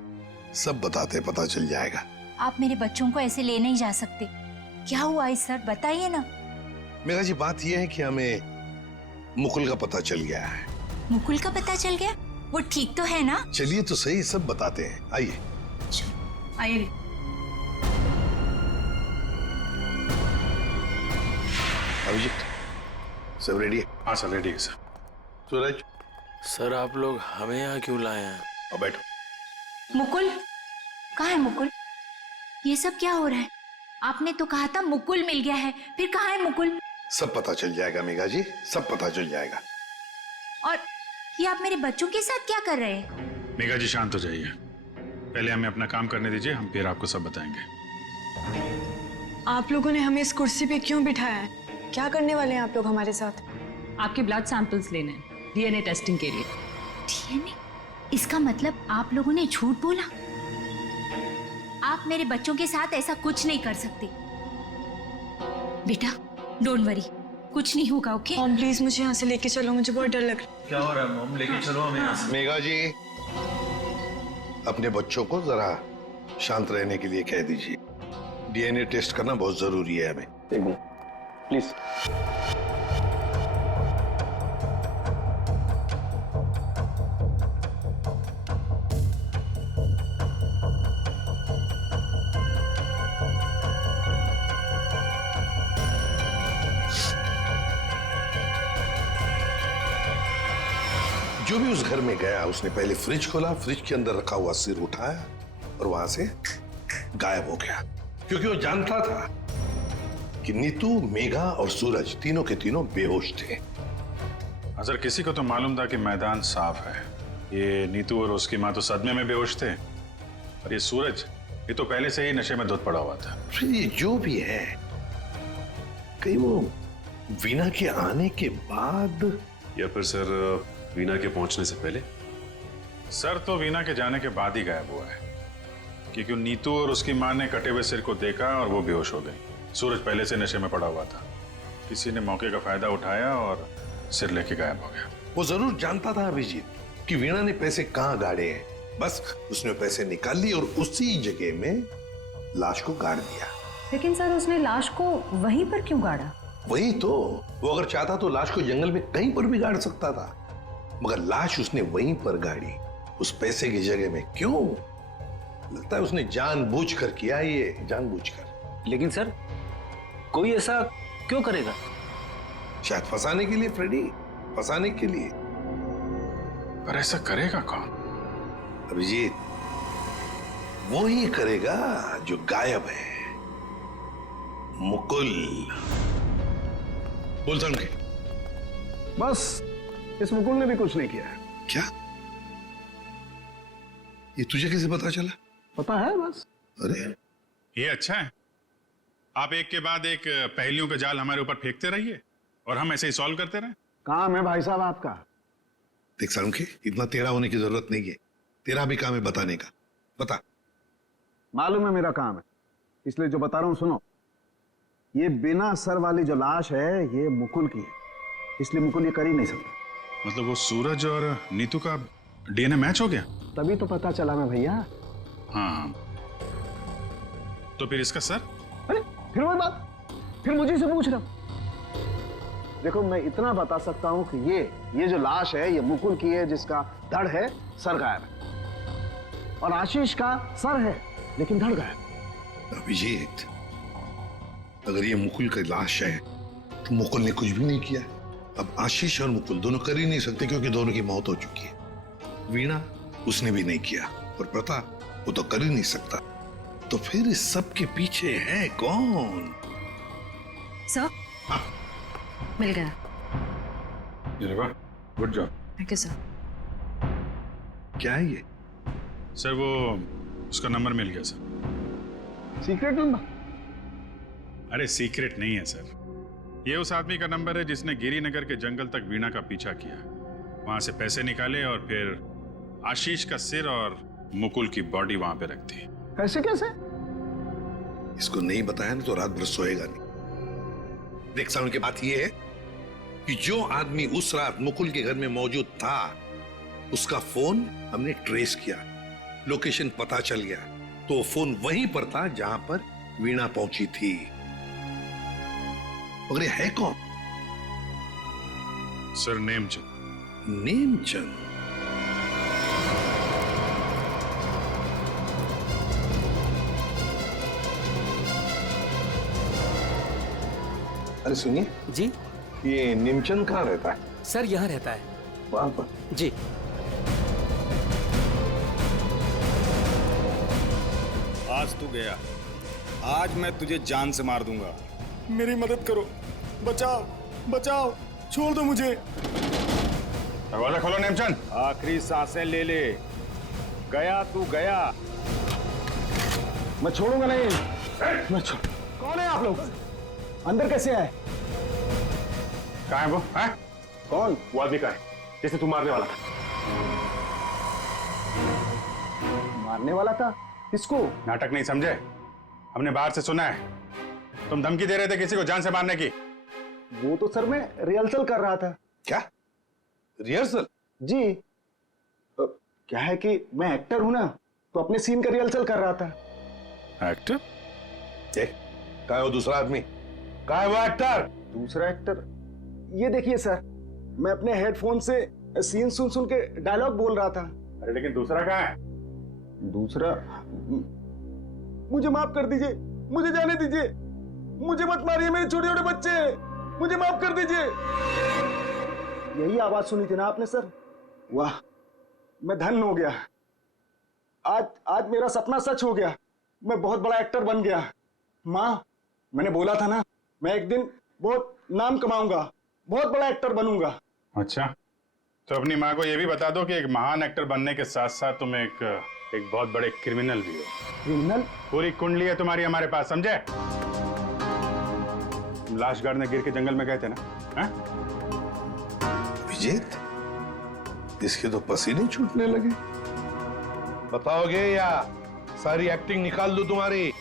सब बताते पता चल जाएगा। आप मेरे बच्चों को ऐसे ले नहीं जा सकते। क्या हुआ है सर, बताइए ना। मेरा जी बात यह है कि हमें मुकुल का पता चल गया है। मुकुल का पता चल गया? वो ठीक तो है ना? चलिए तो सही, सब बताते हैं, आइए। आइए। अभिजीत, सब रेडी है? हाँ सर, रेडी है सर। सूरज। सर आप लोग हमें यहाँ क्यों लाए हैं? अब बैठो। मुकुल कहाँ है? मुकुल, ये सब क्या हो रहा है? आपने तो कहा था मुकुल मिल गया है, फिर कहाँ है मुकुल? सब पता चल जाएगा मेघा जी, सब पता चल जाएगा। और ये आप मेरे बच्चों के साथ क्या कर रहे हैं? मेघा जी शांत हो जाइए, पहले हमें अपना काम करने दीजिए, हम फिर आपको सब बताएंगे। आप लोगों ने हमें इस कुर्सी पे क्यों बिठाया है? क्या करने वाले हैं आप लोग हमारे साथ? आपके ब्लड सैंपल्स लेने हैं डीएनए टेस्टिंग के लिए। डीएनए? इसका मतलब आप लोगों ने झूठ बोला? आप मेरे बच्चों के साथ ऐसा कुछ नहीं कर सकते। बेटा डोंट वरी, कुछ नहीं होगा। ओके मॉम प्लीज मुझे यहाँ से लेके चलो, मुझे बहुत डर लग रहा है। क्या हो रहा है मॉम? लेके चलो हमें यहाँ से। मेघा जी, अपने बच्चों को जरा शांत रहने के लिए कह दीजिए। डीएनए टेस्ट करना बहुत जरूरी है हमें। एक मिनट प्लीज। जो भी उस घर में गया उसने पहले फ्रिज खोला, फ्रिज के अंदर रखा हुआ सिर उठाया और वहां से गायब हो गया, क्योंकि वो जानता था कि नीतू, मेघा और सूरज तीनों के तीनों बेहोश थे। अगर किसी को तो मालूम था कि मैदान साफ है। ये नीतू और उसकी माँ तो सदमे में बेहोश थे, और ये सूरज, ये तो पहले से ही नशे में धुत पड़ा हुआ था। फिर ये जो भी है, कहीं वो वीना के आने के बाद या फिर सर वीना के पहुंचने से पहले? सर तो वीना के जाने के बाद ही गायब हुआ है, क्योंकि नीतू और उसकी माँ ने कटे हुए सिर को देखा और वो बेहोश हो गई। सूरज पहले से नशे में पड़ा हुआ था, किसी ने मौके का फायदा उठाया और सिर लेके गायब हो गया। वो जरूर जानता था अभिजीत कि वीणा ने पैसे कहाँ गाड़े हैं, बस उसने पैसे निकाल लिए और उसी जगह में लाश को गाड़ दिया। लेकिन सर उसने लाश को वहीं पर क्यों गाड़ा? वही तो, वो अगर चाहता तो लाश को जंगल में कहीं पर भी गाड़ सकता था, मगर लाश उसने वहीं पर गाड़ी, उस पैसे की जगह में। क्यों? लगता है उसने जानबूझकर किया, ये जानबूझकर। लेकिन सर कोई ऐसा क्यों करेगा? शायद फंसाने के लिए फ्रेडी, फंसाने के लिए। पर ऐसा करेगा कौन? अभिजीत, वो ही करेगा जो गायब है, मुकुल। बोल समझे? बस इस मुकुल ने भी कुछ नहीं किया है। क्या? ये तुझे कैसे पता चला? पता है बस। अरे ये अच्छा है, आप एक के बाद एक पहेलियों का जाल हमारे ऊपर फेंकते रहिए और हम ऐसे ही सॉल्व करते रहे। काम है भाई साहब आपका। देख सालुंखे, इतना टेढ़ा होने की जरूरत नहीं है, तेरा भी काम है बताने का। बता। मालूम है मेरा काम है, इसलिए जो बता रहा हूं सुनो। ये बिना सर वाली जो लाश है ये मुकुल की है, इसलिए मुकुल ये कर ही नहीं सकता। मतलब वो सूरज और नीतू का डीएनए मैच हो गया? तभी तो पता चला ना भैया। हाँ, तो फिर इसका सर? अरे फिर वही बात, फिर मुझे से पूछ रहा। देखो मैं इतना बता सकता हूं कि ये जो लाश है ये मुकुल की है, जिसका धड़ है, सर गायब है। और आशीष का सर है लेकिन धड़ गायब। अभिजीत, अगर ये मुकुल की लाश है तो मुकुल ने कुछ भी नहीं किया। अब आशीष और मुकुल दोनों कर ही नहीं सकते, क्योंकि दोनों की मौत हो चुकी है। वीणा, उसने भी नहीं किया, और प्रताप, वो तो कर ही नहीं सकता। तो फिर इस सब के पीछे है कौन? सर मिल गया। Good job. Thank you sir. क्या है ये? सर वो उसका नंबर मिल गया सर। Secret number? अरे सीक्रेट नहीं है सर, ये उस आदमी का नंबर है जिसने गिरिनगर के जंगल तक वीणा का पीछा किया, वहां से पैसे निकाले और फिर आशीष का सिर और मुकुल की बॉडी वहां पे रख दी। ऐसे कैसे? इसको नहीं बताया ना तो रात भर सोएगा नहीं। देख साउंड की बात यह है कि जो आदमी उस रात मुकुल के घर में मौजूद था, उसका फोन हमने ट्रेस किया, लोकेशन पता चल गया, तो वो फोन वहीं पर था जहां पर वीणा पहुंची थी। मगर ये है कौन? सर नेमचंद। नेमचंद? अरे सुनिए जी, ये नेमचंद कहाँ रहता है? सर यहाँ रहता है। वहां पर? जी। आज तू गया, आज मैं तुझे जान से मार दूंगा। मेरी मदद करो, बचाओ बचाओ, छोड़ दो मुझे। दरवाजा खोलो नेमचंद। आखिरी सांसें ले ले, गया तू गया। मैं छोड़ूंगा नहीं। मैं कौन है आप लोग? अंदर कैसे आए? कहाँ है वो? है? कौन? वो आदमी का है जिसे तू मारने वाला था। मारने वाला था? किसको? नाटक नहीं समझे, हमने बाहर से सुना है। तुम धमकी दे रहे थे किसी को जान से मारने की। वो तो सर मैं रिहर्सल कर रहा था। क्या रिहर्सल? जी क्या है कि मैं एक्टर हूं ना, तो अपने सीन का रिहर्सल कर रहा था। एक्टर? कहाँ है वो दूसरा आदमी? कहाँ है वो एक्टर? दूसरा एक्टर ये देखिए सर, मैं अपने हेडफोन से सीन सुन सुन के डायलॉग बोल रहा था। अरे लेकिन दूसरा कहाँ है? दूसरा मुझे माफ कर दीजिए, मुझे जाने दीजिए, मुझे मत मारिए, मेरे छोटे छोटे बच्चे हैं, मुझे माफ कर दीजिए। यही आवाज सुनी थी ना आपने सर? वाह, मैं धन्य हो गया। आज मेरा सपना सच हो गया, मैं बहुत बड़ा एक्टर बन गया। माँ, मैंने बोला था ना, मैं एक दिन बहुत नाम कमाऊंगा, बहुत बड़ा एक्टर बनूंगा। अच्छा, तो अपनी माँ को यह भी बता दो कि एक महान एक्टर बनने के साथ साथ तुम एक बहुत बड़े क्रिमिनल भी हो। क्रिमिनल? पूरी कुंडली है तुम्हारी हमारे पास, समझे? लाश गाड़ने गिर के जंगल में गए थे ना? हा? विजेत, इसके तो पसीने छूटने लगे। बताओगे या सारी एक्टिंग निकाल दूं तुम्हारी?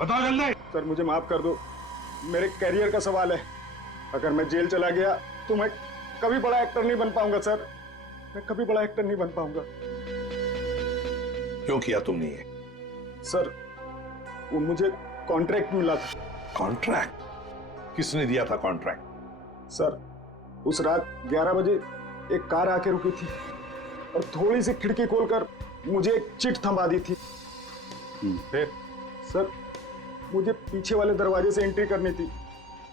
बताओ जल्दी। सर मुझे माफ कर दो, मेरे कैरियर का सवाल है। अगर मैं जेल चला गया तो मैं कभी बड़ा एक्टर नहीं बन पाऊंगा सर, मैं कभी बड़ा एक्टर नहीं बन पाऊंगा। क्यों किया तुमने ये? सर वो मुझे कॉन्ट्रैक्ट मिला था। कॉन्ट्रैक्ट? किसने दिया था कॉन्ट्रैक्ट? सर उस रात 11 बजे एक कार आके रुकी थी और थोड़ी सी खिड़की खोलकर मुझे एक चिट थमा दी थी। फिर? सर मुझे पीछे वाले दरवाजे से एंट्री करनी थी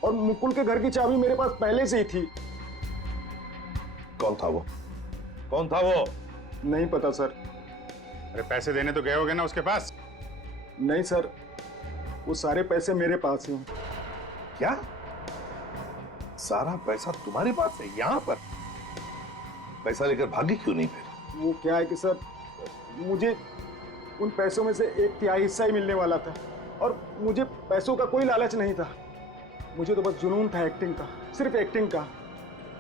और मुकुल के घर की चाबी मेरे पास पहले से ही थी। कौन था वो? कौन था वो? नहीं पता सर। अरे पैसे देने तो गए होगे ना उसके पास? नहीं सर, वो सारे पैसे मेरे पास हैं। क्या? सारा पैसा तुम्हारे पास है? यहाँ पर पैसा लेकर भागी क्यों नहीं फिर? वो क्या है कि सर, मुझे उन पैसों में से 1/3 हिस्सा ही मिलने वाला था और मुझे पैसों का कोई लालच नहीं था। मुझे तो बस जुनून था एक्टिंग का, सिर्फ एक्टिंग का।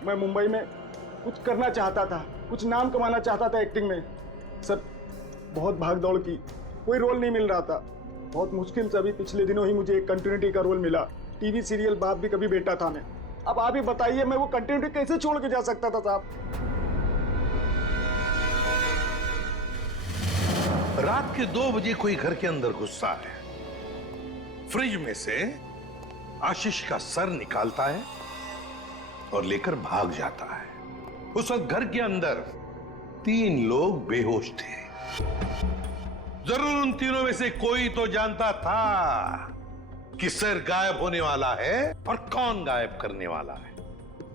मैं मुंबई में कुछ करना चाहता था, कुछ नाम कमाना चाहता था एक्टिंग में। सर बहुत भाग दौड़ की, कोई रोल नहीं मिल रहा था। बहुत मुश्किल से अभी पिछले दिनों ही मुझे एक कंटिन्यूटी का रोल मिला। टीवी सीरियल बाप भी कभी बेटा था मैं। अब आप ही बताइए, मैं वो कंटिन्यूटी कैसे छोड़ के जा सकता था साहब? रात के 2 बजे कोई घर के अंदर घुसता है, फ्रिज में से आशीष का सर निकालता है और लेकर भाग जाता है। उस वक्त घर के अंदर 3 लोग बेहोश थे। जरूर उन तीनों में से कोई तो जानता था कि सर गायब होने वाला है और कौन गायब करने वाला है।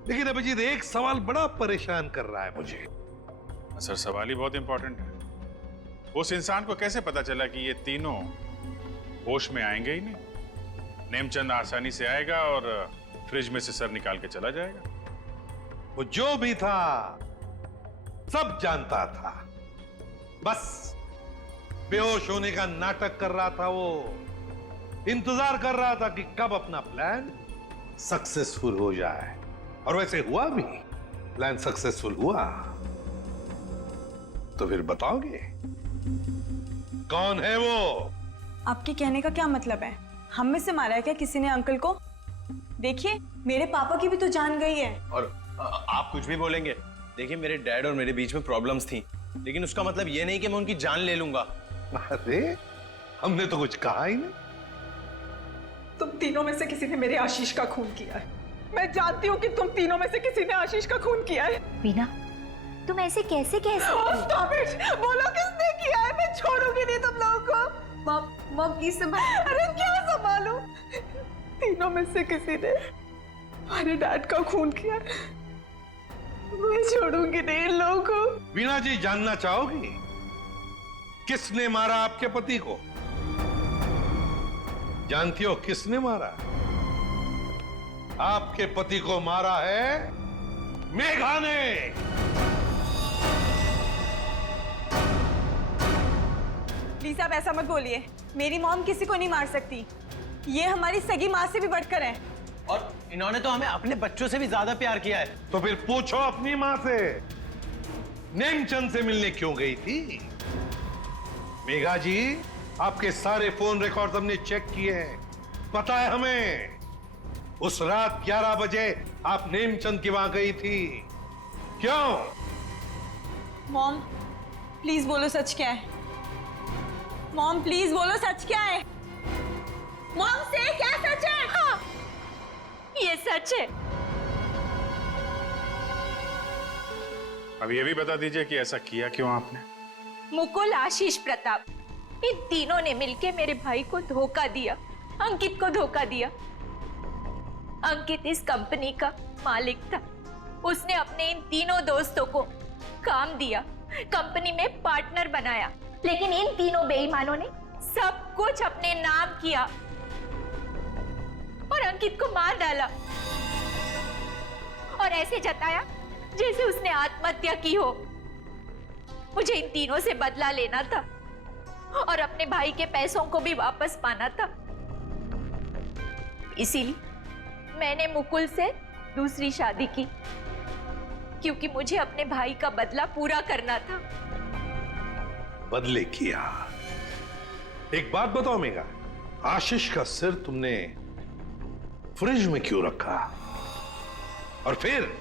लेकिन अभिजीत, एक सवाल बड़ा परेशान कर रहा है मुझे। सर सवाल ही बहुत इंपॉर्टेंट है। उस इंसान को कैसे पता चला कि ये तीनों होश में आएंगे ही नहीं? नेमचंद आसानी से आएगा और फ्रिज में से सर निकाल के चला जाएगा। वो जो भी था सब जानता था, बस बेहोश होने का नाटक कर रहा था। वो इंतजार कर रहा था कि कब अपना प्लान सक्सेसफुल हो जाए, और वैसे हुआ भी। प्लान सक्सेसफुल हुआ। तो फिर बताओगे कौन है वो? आपके कहने का क्या मतलब है? हम में से मारा है क्या किसी ने अंकल को? देखिए मेरे पापा की भी तो जान गई है। और आप कुछ भी बोलेंगे। देखिए मेरे डैड और मेरे बीच में प्रॉब्लम्स थी, लेकिन उसका मतलब ये नहीं कि मैं उनकी जान ले लूंगा। अरे हमने तो कुछ कहा ही नहीं। तुम तीनों में से किसी ने मेरे आशीष का खून किया है। मैं जानती हूँ कि तुम तीनों में से किसी ने आशीष का खून किया है। वीना, तुम ऐसे कैसे कह सकती हो? Stop it! बोलो किसने किया है, मैं छोड़ूंगी नहीं तुम लोगों को। मॉम प्लीज संभाल। अरे क्या संभालूं? तीनों में से किसी ने हमारे डैड का खून किया है। मैं छोड़ूंगी नहीं इन लोगों को। वीना जी, जानना चाहोगी किसने मारा आपके पति को? जानती हो किसने मारा? आपके पति को मारा है मेघा ने। प्लीज आप ऐसा मत बोलिए। मेरी मॉम किसी को नहीं मार सकती। ये हमारी सगी माँ से भी बढ़कर है। और इन्होंने तो हमें अपने बच्चों से भी ज्यादा प्यार किया है। तो फिर पूछो अपनी माँ से, नेमचंद से मिलने क्यों गई थी? मेघा जी, आपके सारे फोन रिकॉर्ड्स हमने चेक किए हैं। पता है हमें। उस रात 11 बजे आप नेमचंद की वहां गई थी, क्यों? मॉम प्लीज बोलो सच क्या है। मॉम प्लीज बोलो सच क्या है। मॉम से क्या सच है? हाँ, ये सच है। अब ये भी बता दीजिए कि ऐसा किया क्यों आपने? मुकुल, आशीष, प्रताप, इन तीनों ने मिलकर मेरे भाई को धोखा दिया, अंकित को धोखा दिया। अंकित इस कंपनी का मालिक था। उसने अपने इन तीनों दोस्तों को काम दिया, कंपनी में पार्टनर बनाया, लेकिन इन तीनों बेईमानों ने सब कुछ अपने नाम किया और अंकित को मार डाला और ऐसे जताया जैसे उसने आत्महत्या की हो। मुझे इन तीनों से बदला लेना था और अपने भाई के पैसों को भी वापस पाना था। इसीलिए मैंने मुकुल से दूसरी शादी की, क्योंकि मुझे अपने भाई का बदला पूरा करना था। बदले किया। एक बात बताओ मेघा, आशीष का सिर तुमने फ्रिज में क्यों रखा और फिर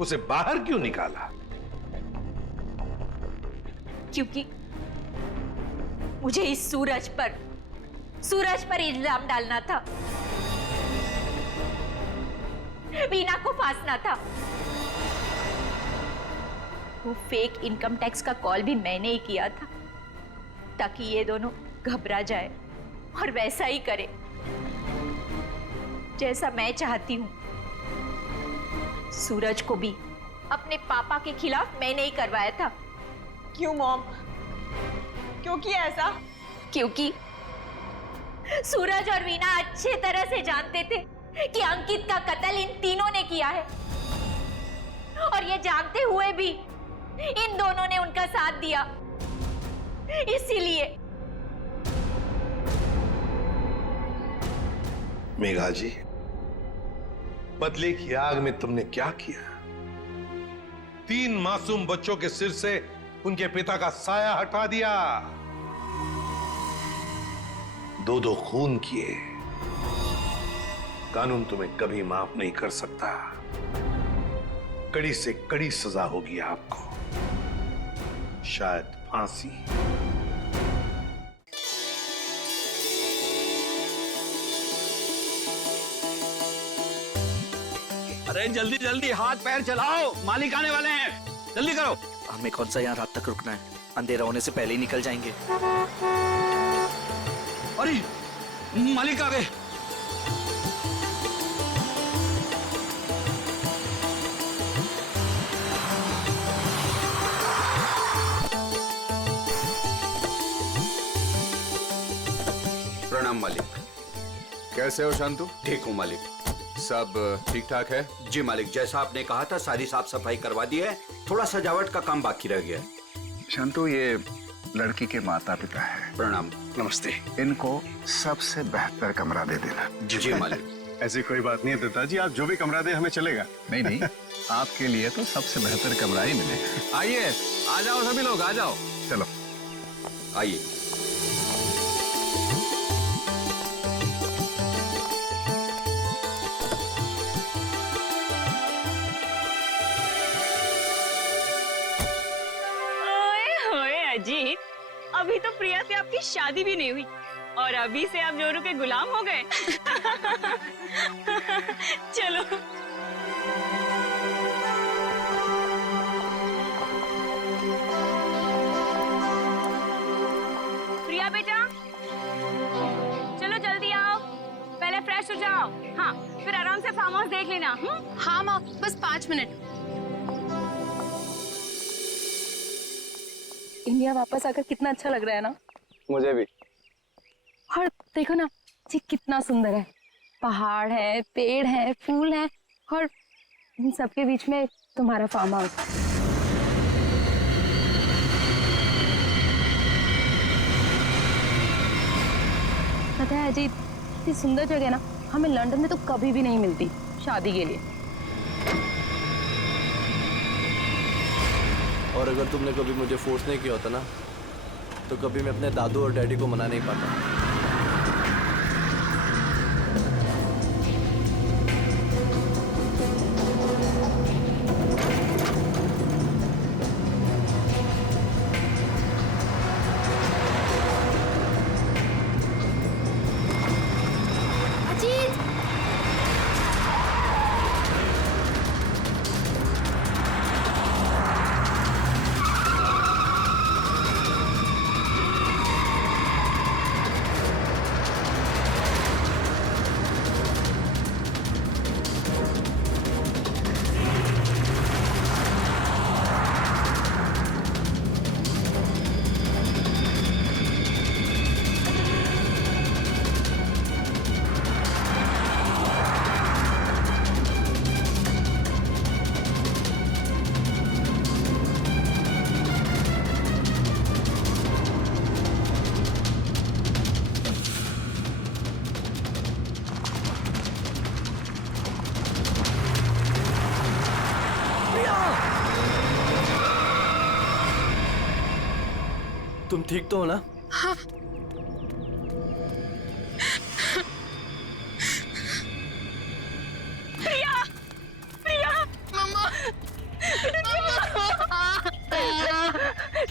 उसे बाहर क्यों निकाला? क्योंकि मुझे इस सूरज पर इल्जाम डालना था, वीना को फांसना था। वो फेक इनकम टैक्स का कॉल भी मैंने ही किया था, ताकि ये दोनों घबरा जाए और वैसा ही करे जैसा मैं चाहती हूं। सूरज को भी अपने पापा के खिलाफ मैंने ही करवाया था। क्यों मॉम, क्यों किया ऐसा? क्योंकि सूरज और वीना अच्छे तरह से जानते थे कि अंकित का कत्ल इन तीनों ने किया है, और ये जानते हुए भी इन दोनों ने उनका साथ दिया। इसीलिए मेघा जी, बदले की आग में तुमने क्या किया? 3 मासूम बच्चों के सिर से उनके पिता का साया हटा दिया, 2-2 खून किए। कानून तुम्हें कभी माफ नहीं कर सकता। कड़ी से कड़ी सजा होगी आपको, शायद फांसी। अरे जल्दी जल्दी हाथ पैर चलाओ, मालिक आने वाले हैं, जल्दी करो। हमें कौन सा यहाँ रात तक रुकना है, अंधेरा होने से पहले ही निकल जाएंगे। अरे मालिक आ गए। प्रणाम मालिक। कैसे हो शांतु? ठीक हूँ मालिक। सब ठीक ठाक है? जी मालिक, जैसा आपने कहा था सारी साफ सफाई करवा दी है, थोड़ा सजावट का काम बाकी रह गया। शांतु, ये लड़की के माता पिता है। प्रणाम। नमस्ते। इनको सबसे बेहतर कमरा दे देना। जी मालिक। ऐसी कोई बात नहीं है दत्ता जी, आप जो भी कमरा दे हमें चलेगा। नहीं नहीं, आपके लिए तो सबसे बेहतर कमरा ही मिलेगा। आइए, आ जाओ सभी लोग, आ जाओ। चलो आइए। अजीत, अभी तो प्रिया से आपकी शादी भी नहीं हुई और अभी से आप जोरू के गुलाम हो गए। चलो। प्रिया बेटा, चलो जल्दी आओ, पहले फ्रेश हो जाओ। हाँ, फिर आराम से फार्म हाउस देख लेना। हाँ माँ, बस 5 मिनट। इंडिया वापस आकर कितना अच्छा लग रहा है ना। मुझे भी। और देखो ना जी, कितना सुंदर है। पहाड़ है, पेड़ है, फूल है, और इन सबके बीच में तुम्हारा फार्म हाउस। पता है अजीत, इतनी सुंदर जगह ना हमें लंदन में तो कभी भी नहीं मिलती शादी के लिए। और अगर तुमने कभी मुझे फोर्स नहीं किया होता ना, तो कभी मैं अपने दादू और डैडी को मना नहीं पाता। ठीक तो हो ना? हाँ। प्रिया, प्रिया, मम्मा,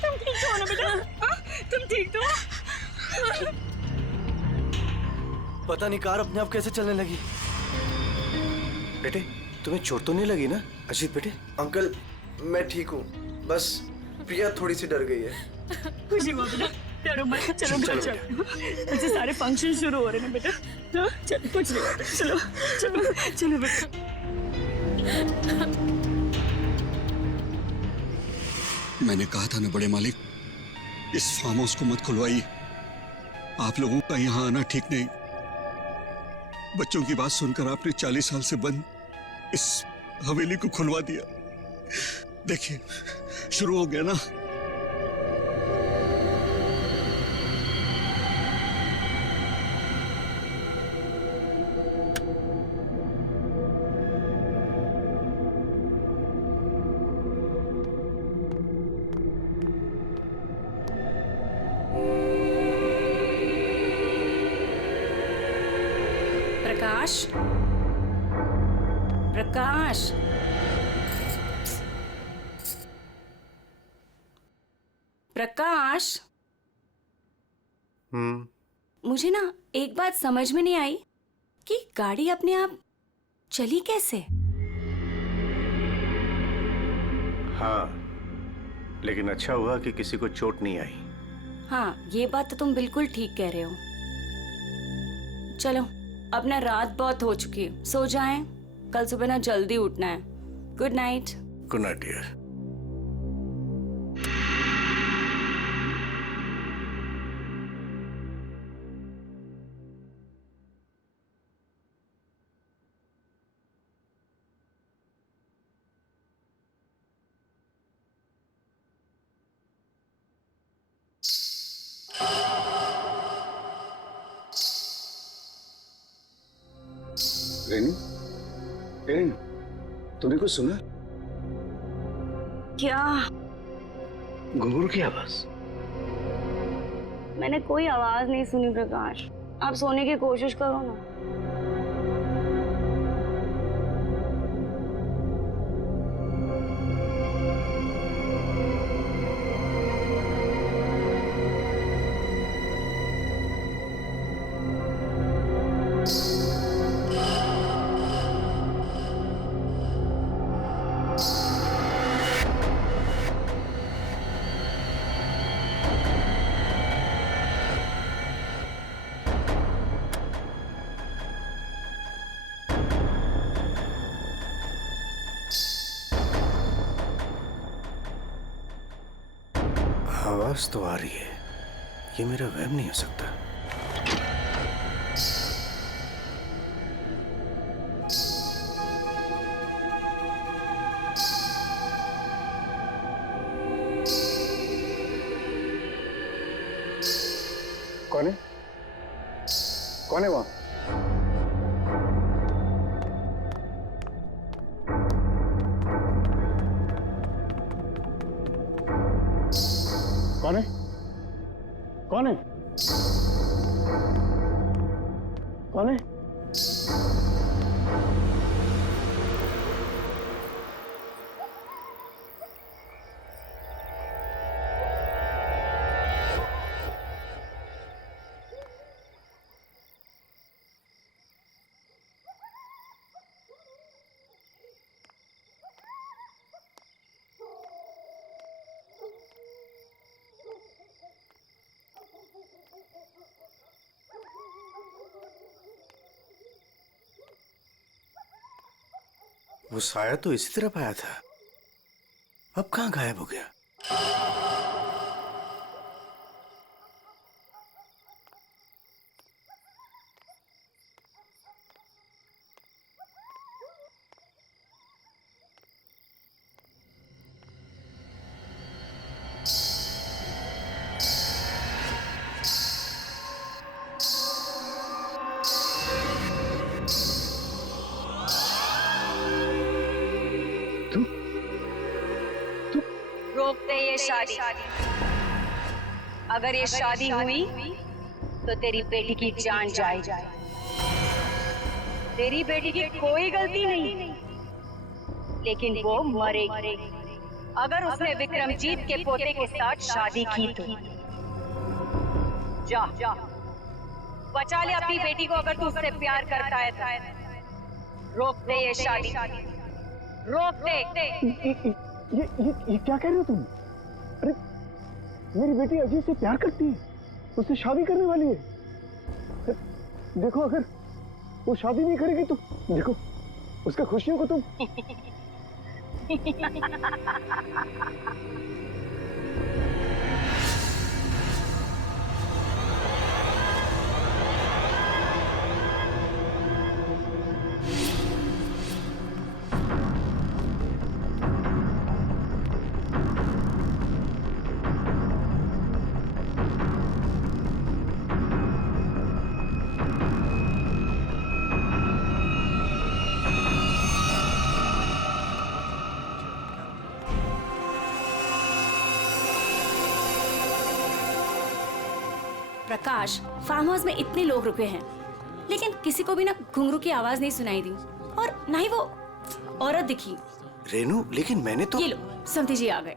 तुम ठीक तो हो ना बेटा? तुम ठीक तो हो? पता नहीं कार अपने आप कैसे चलने लगी। बेटे तुम्हें चोट तो नहीं लगी ना? अजीत बेटे। अंकल मैं ठीक हूँ, बस प्रिया थोड़ी सी डर गई है। खुशी हुआ बेटा, डरो मत, चलो घर चलो। वैसे सारे फंक्शन शुरू हो रहे हैं बेटा। हाँ, चलो कुछ नहीं होता, चलो चलो चलो बेटा। मैंने कहा था ना बड़े मालिक, इस फार्म हाउस को मत खुलवाइए। आप लोगों का यहाँ आना ठीक नहीं। बच्चों की बात सुनकर आपने 40 साल से बंद इस हवेली को खुलवा दिया। देखिए शुरू हो गया ना। प्रकाश, प्रकाश, प्रकाश। मुझे ना एक बात समझ में नहीं आई कि गाड़ी अपने आप चली कैसे? हाँ, लेकिन अच्छा हुआ कि किसी को चोट नहीं आई। हाँ, ये बात तो तुम बिल्कुल ठीक कह रहे हो। चलो, अब ना रात बहुत हो चुकी है, सो जाएं। कल सुबह ना जल्दी उठना है। Good night. Good night dear. Renu, Renu, तूने कुछ सुना? क्या? घुंघरू की आवाज। मैंने कोई आवाज नहीं सुनी प्रकाश। आप सोने की कोशिश करो ना। आवाज तो आ रही है, ये मेरा वहम नहीं हो सकता। कौन है? कौन है वहां? कौन है? कौन है? कौन है? वो साया तो इसी तरफ आया था, अब कहाँ गायब हो गया? रोक दे ये शादी। अगर ये शादी हुई तो तेरी बेटी की जान जाए। तेरी बेटी की कोई गलती नहीं, लेकिन वो मरेगी अगर उसने विक्रमजीत के पोते के साथ शादी की तो। जा बचा ले अपनी बेटी को, अगर तू उससे प्यार करता है तो। रोक दे ये शादी, रोक दे। ये क्या कह रहे हो तुम? अरे मेरी बेटी अजीत से प्यार करती है, उससे शादी करने वाली है। देखो अगर वो शादी नहीं करेगी तो देखो उसका खुशियों को तुम प्रकाश, फार्म हाउस में इतने लोग रुके हैं, लेकिन किसी को भी ना घुंघरू की आवाज नहीं सुनाई दी और ना ही वो औरत दिखी। रेनू, लेकिन मैंने तो। ये लो, समधी जी आ गए।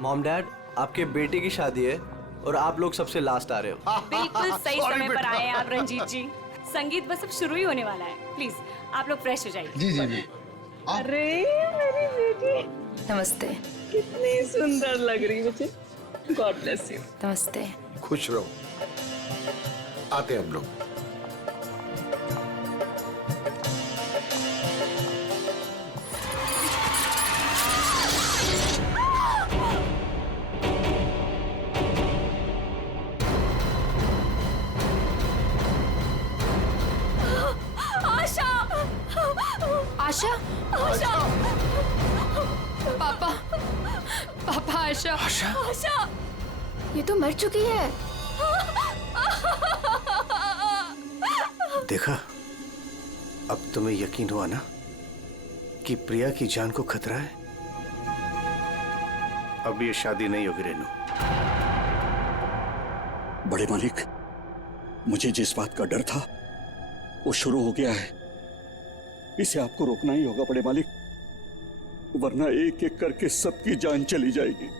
मॉम डैड, आपके बेटे की शादी है और आप लोग सबसे लास्ट आ रहे हो। बिल्कुल सही समय पर आए हैं आप रंजीत जी। संगीत बस अब शुरू ही होने वाला है। प्लीज आप लोग फ्रेश हो जाइए। जी जी जी। अरे मेरी बेटी, नमस्ते। कितनी सुंदर लग रही मुझे। God bless you. नमस्ते। खुश रहो। आते हैं हम लोग। आशा, आशा, आशा, पापा, पापा, आशा, आशा, आशा, ये तो मर चुकी है। देखा, अब तुम्हें यकीन हुआ ना कि प्रिया की जान को खतरा है। अब ये शादी नहीं होगी रेनू। बड़े मालिक, मुझे जिस बात का डर था वो शुरू हो गया है। इसे आपको रोकना ही होगा बड़े मालिक, वरना एक एक करके सबकी जान चली जाएगी।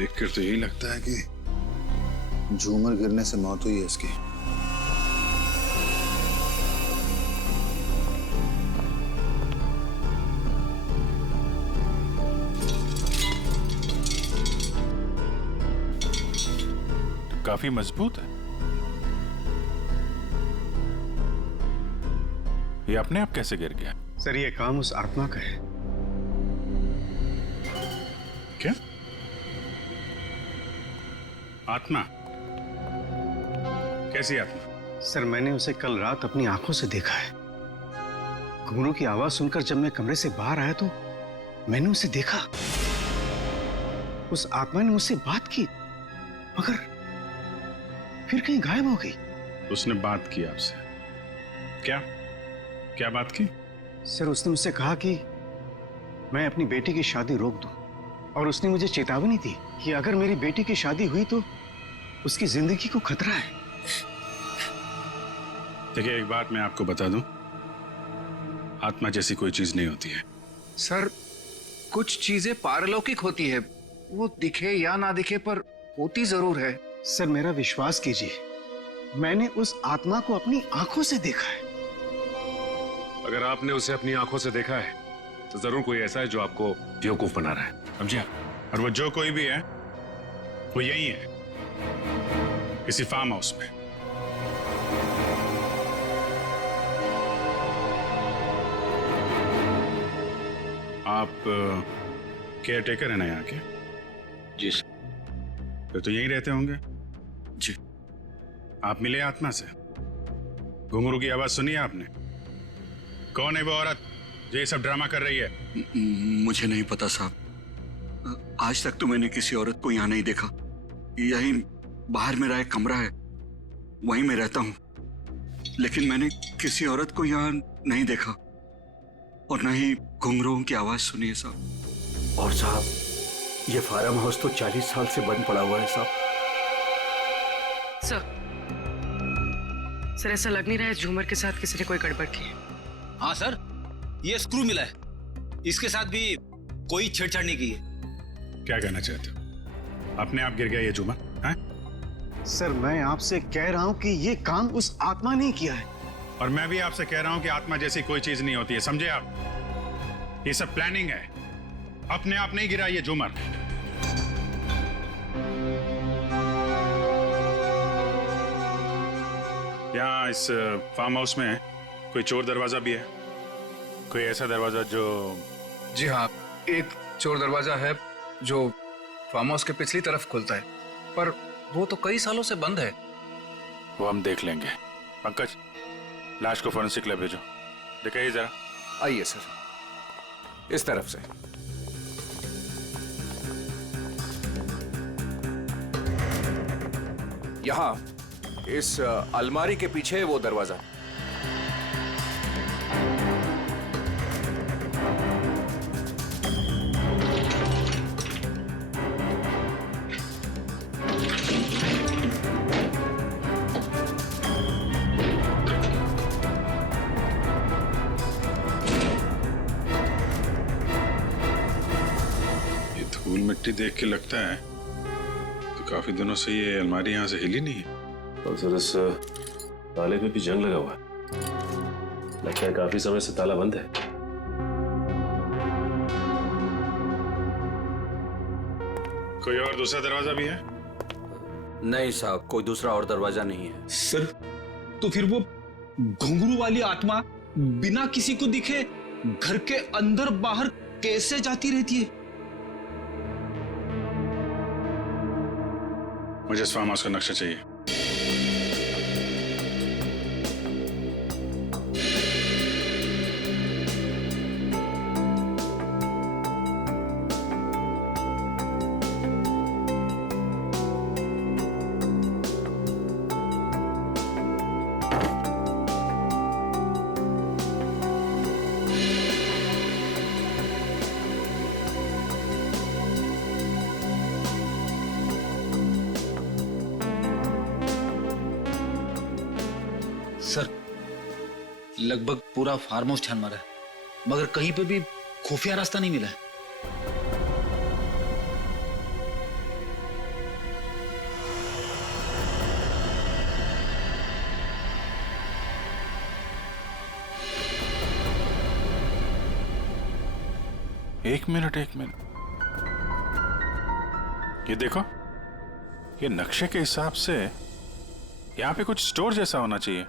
देखकर तो यही लगता है कि झूमर गिरने से मौत हुई है इसकी। काफी मजबूत है। ये अपने आप कैसे गिर गया? सर, ये काम उस आत्मा का है। क्या? आत्मा? कैसी आत्मा? सर, मैंने उसे कल रात अपनी आंखों से देखा है। घुंघरू की आवाज सुनकर जब मैं कमरे से बाहर आया तो मैंने उसे देखा। उस आत्मा ने मुझसे बात की, मगर फिर कहीं गायब हो गई। उसने बात की आपसे? क्या क्या बात की? सर, उसने मुझसे कहा कि मैं अपनी बेटी की शादी रोक दूं, और उसने मुझे चेतावनी दी कि अगर मेरी बेटी की शादी हुई तो उसकी जिंदगी को खतरा है। देखिए, एक बात मैं आपको बता दूं, आत्मा जैसी कोई चीज नहीं होती है। सर, कुछ चीजें पारलौकिक होती है, वो दिखे या ना दिखे पर होती जरूर है। सर, मेरा विश्वास कीजिए, मैंने उस आत्मा को अपनी आंखों से देखा है। अगर आपने उसे अपनी आंखों से देखा है तो जरूर कोई ऐसा है जो आपको बेवकूफ बना रहा है, समझिए? और वो जो कोई भी है वो यही है, किसी फार्म हाउस में। आप केयर टेकर है ना यहाँ के? जी सर। फिर तो यहीं रहते होंगे। जी। आप मिले आत्मा से? घुंघरू की आवाज सुनी है आपने? कौन है वो औरत जो ये सब ड्रामा कर रही है? मुझे नहीं पता साहब। आज तक तो मैंने किसी औरत को यहाँ नहीं देखा। यही बाहर मेरा एक कमरा है, वहीं मैं रहता हूँ, लेकिन मैंने किसी औरत को यहाँ नहीं देखा और न ही घुंघरुओं की आवाज सुनी है साहब। और साहब, ये फार्म हाउस तो 40 साल से बंद पड़ा हुआ है साहब। सर ऐसा लग नहीं रहा है झूमर के साथ किसी ने कोई गड़बड़ की है। हाँ सर, ये स्क्रू मिला है, इसके साथ भी कोई छेड़छाड़ नहीं की है। क्या कहना चाहते हो? अपने आप गिर गया ये झूमर? हैं? सर मैं आपसे कह रहा हूं कि ये काम उस आत्मा ने किया है। और मैं भी आपसे कह रहा हूं कि आत्मा जैसी कोई चीज नहीं होती है, समझे आप? ये सब प्लानिंग है, अपने आप नहीं गिरा ये झूमर। यहाँ इस फार्म हाउस में कोई चोर दरवाजा भी है? कोई ऐसा दरवाजा जो... जी हाँ, एक चोर दरवाजा है जो फार्म हाउस के पिछली तरफ खुलता है, पर वो तो कई सालों से बंद है। वो हम देख लेंगे। पंकज, लाश को फॉरेंसिक लैब भेजो, दिखाइए जरा। आइए सर, इस तरफ से। यहाँ इस अलमारी के पीछे वो दरवाजा। धूल मिट्टी देख के लगता है तो काफी दिनों से ये अलमारी यहाँ से हिली नहीं है। और सर इस ताले पे भी जंग लगा हुआ है, लगता है काफी समय से ताला बंद है। कोई और दूसरा दरवाजा भी है? नहीं साहब, कोई दूसरा और दरवाजा नहीं है। सर, तो फिर वो घुंघरू वाली आत्मा बिना किसी को दिखे घर के अंदर बाहर कैसे जाती रहती है? मुझे इस फार्म हाउस का नक्शा चाहिए। सर, लगभग पूरा फार्म हाउस छान मारा है, मगर कहीं पे भी खुफिया रास्ता नहीं मिला है। एक मिनट। ये देखो, ये नक्शे के हिसाब से यहाँ पे कुछ स्टोर जैसा होना चाहिए।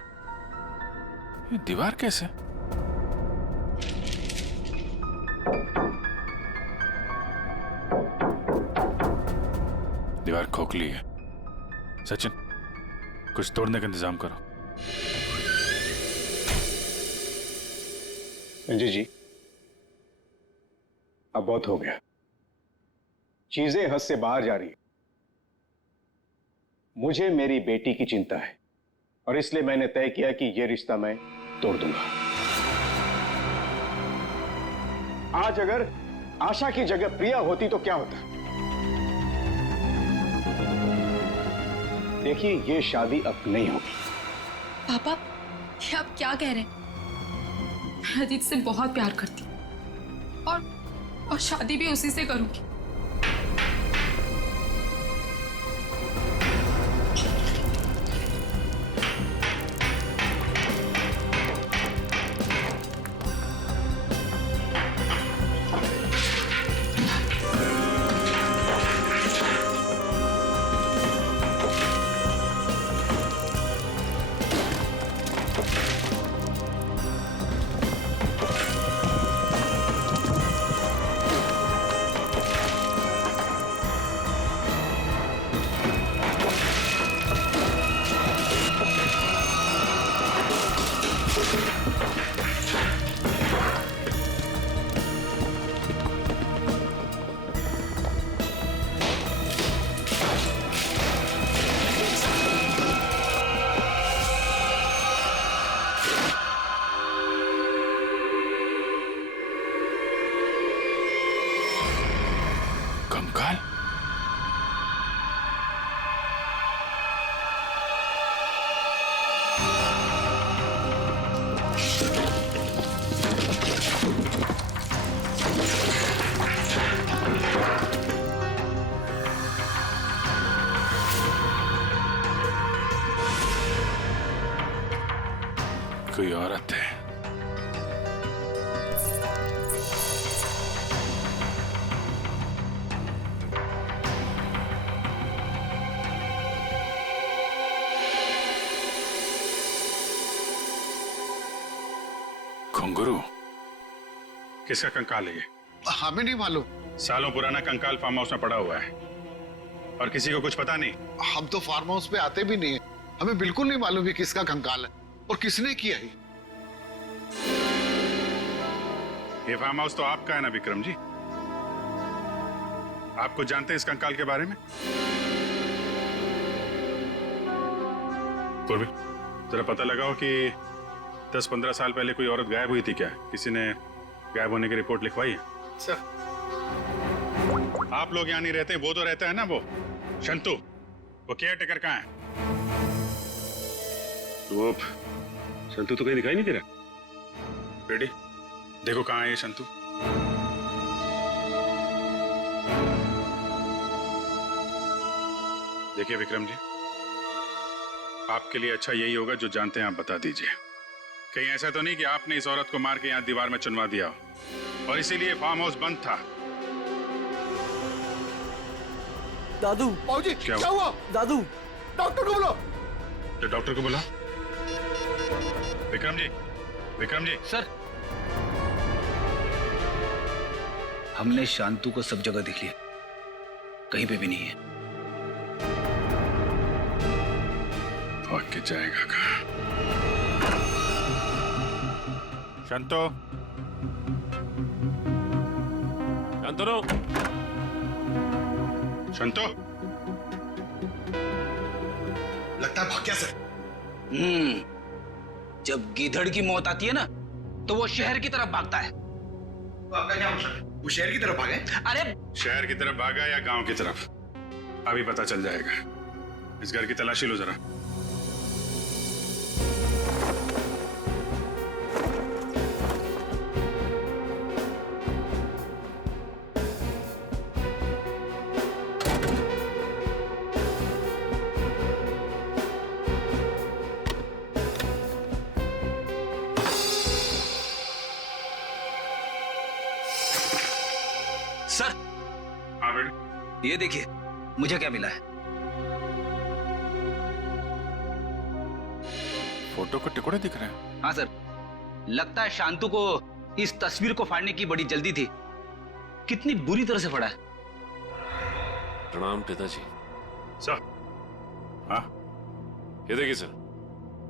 ये दीवार कैसे? दीवार खोखली है। सचिन, कुछ तोड़ने का इंतजाम करो। जी, अब बहुत हो गया, चीजें हद से बाहर जा रही है। मुझे मेरी बेटी की चिंता है और इसलिए मैंने तय किया कि यह रिश्ता मैं तोड़ दूंगा। आज अगर आशा की जगह प्रिया होती तो क्या होता? देखिए, यह शादी अब नहीं होगी। पापा, ये आप क्या कह रहे हैं? मैं अजीत से बहुत प्यार करती हूँ और शादी भी उसी से करूंगी। कंकाल? कोई औरत है। घुंघरू? किसका कंकाल है ये? हमें नहीं मालूम। सालों पुराना कंकाल फार्म हाउस में पड़ा हुआ है और किसी को कुछ पता नहीं। हम तो फार्म हाउस पे आते भी नहीं है, हमें बिल्कुल नहीं मालूम कि किसका कंकाल है और किसने किया है। ये फार्म हाउस तो आपका है ना विक्रम जी? आप कुछ जानते हैं इस कंकाल के बारे में? पूर्वी, जरा पता लगाओ कि 10-15 साल पहले कोई औरत गायब हुई थी क्या? किसी ने गायब होने की रिपोर्ट लिखवाई है? सर, आप लोग यहाँ नहीं रहते, वो तो रहता है ना, वो शंतु, वो केयर टेकर कहाँ है? वो शंतु तो कहीं दिखाई नहीं दे रहा। रेडी, देखो कहाँ है ये शंतु। देखिए विक्रम जी, आपके लिए अच्छा यही होगा जो जानते हैं आप बता दीजिए। कहीं ऐसा तो नहीं कि आपने इस औरत को मार के यहाँ दीवार में चुनवा दिया हो और इसीलिए फार्म हाउस बंद था? दादू। बाबूजी, क्या हुआ? दादू, डॉक्टर को बुलाओ। तो डॉक्टर को बुला। विक्रम जी, विक्रम जी। सर, हमने शांतु को सब जगह देख लिया, कहीं पे भी नहीं है। भाग के जाएगा कहाँ? शांतो, शांतनु, शांतो। लगता है भाग गया सर। जब गीधड़ की मौत आती है ना, तो वो शहर की तरफ भागता है। तो आपका क्या मतलब है? वो शहर की तरफ भागे? अरे शहर की तरफ भागा या गांव की तरफ, अभी पता चल जाएगा। इस घर की तलाशी लो जरा। सर, हाँ बेटे, ये देखिए मुझे क्या मिला है। फोटो के टुकड़े दिख रहे हैं। हाँ सर, लगता है शांतु को इस तस्वीर को फाड़ने की बड़ी जल्दी थी। कितनी बुरी तरह से फाड़ा है। प्रणाम पिताजी। सर, हाँ ये देखिए सर,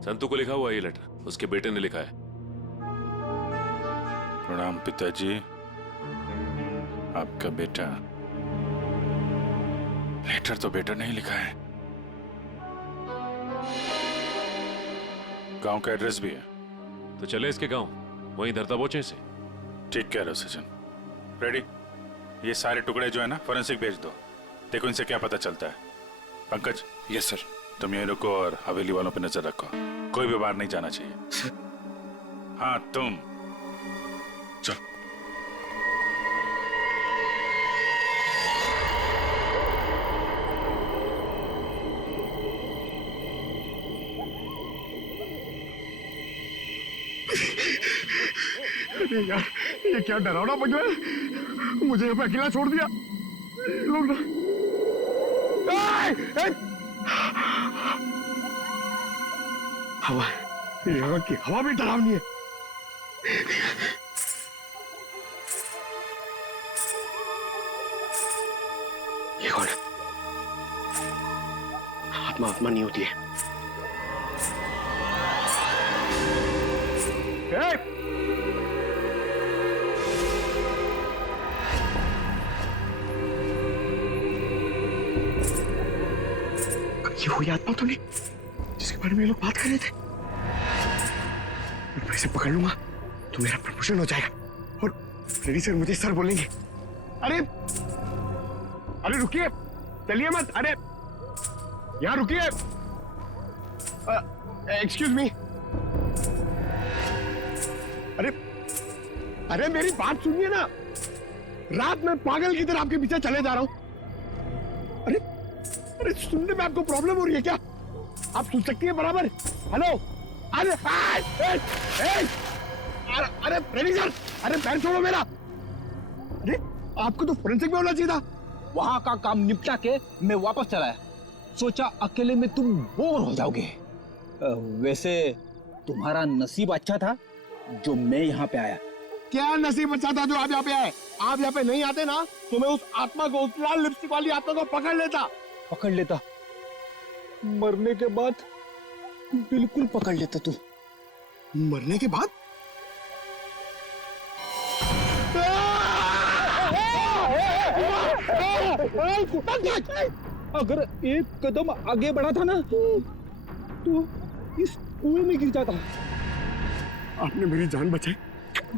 संतु को लिखा हुआ ये लेटर उसके बेटे ने लिखा है। प्रणाम पिताजी, आपका बेटा। लेटर तो बेटा नहीं लिखा है, गांव का एड्रेस भी है। तो चले इसके गांव, वहीं धरता बोचे इसे। ठीक कह रहे हो सचिन। रेडी, ये सारे टुकड़े जो है ना फॉरेंसिक भेज दो, देखो इनसे क्या पता चलता है। पंकज। Yes sir. तुम यहीं रुको और हवेली वालों पे नजर रखो, कोई भी बाहर नहीं जाना चाहिए। हाँ तुम चलो। अरे यार, ये क्या डरावना बन रहा है। मुझे यहाँ पे अकेला छोड़ दिया। लोग ना... हवा, यहाँ की हवा भी डरावनी है। ये कौन है? आत्मा आत्मा नहीं होती है। ये हुई आत्मा तो नहीं जिसके बारे में ये लोग बात कर रहे थे? मैं इसे पकड़ लूंगा तो मेरा प्रमोशन हो जाएगा और रेडी सर मुझे सर बोलेंगे। अरे अरे रुकिए, चलिए मत, अरे यहाँ रुकिए। Excuse me. अरे मेरी बात सुनिए ना, रात में पागल की तरह आपके पीछे चले जा रहा हूं। अरे सुनने में आपको प्रॉब्लम हो रही है क्या? आप सुन सकती है बराबर? हेलो, अरे अरे रेडी सर, अरे पैर छोड़ो मेरा। अरे आपको तो फोरेंसिक में होना चाहिए था। वहां का काम निपटा के मैं वापस चला आया, सोचा अकेले में तुम बोर हो जाओगे। वैसे तुम्हारा नसीब अच्छा था जो मैं यहाँ पे आया। क्या नसीब अच्छा था जो आप यहाँ पे आए? आप यहाँ पे नहीं आते ना तो मैं उस आत्मा को, उस लाल लिपस्टिक वाली आत्मा को पकड़ लेता। मरने के बाद बिल्कुल पकड़ लेता तू। मरने के बाद? अगर एक कदम आगे बढ़ा था ना तो इस कुएं में गिर जाता। आपने मेरी जान बचाई,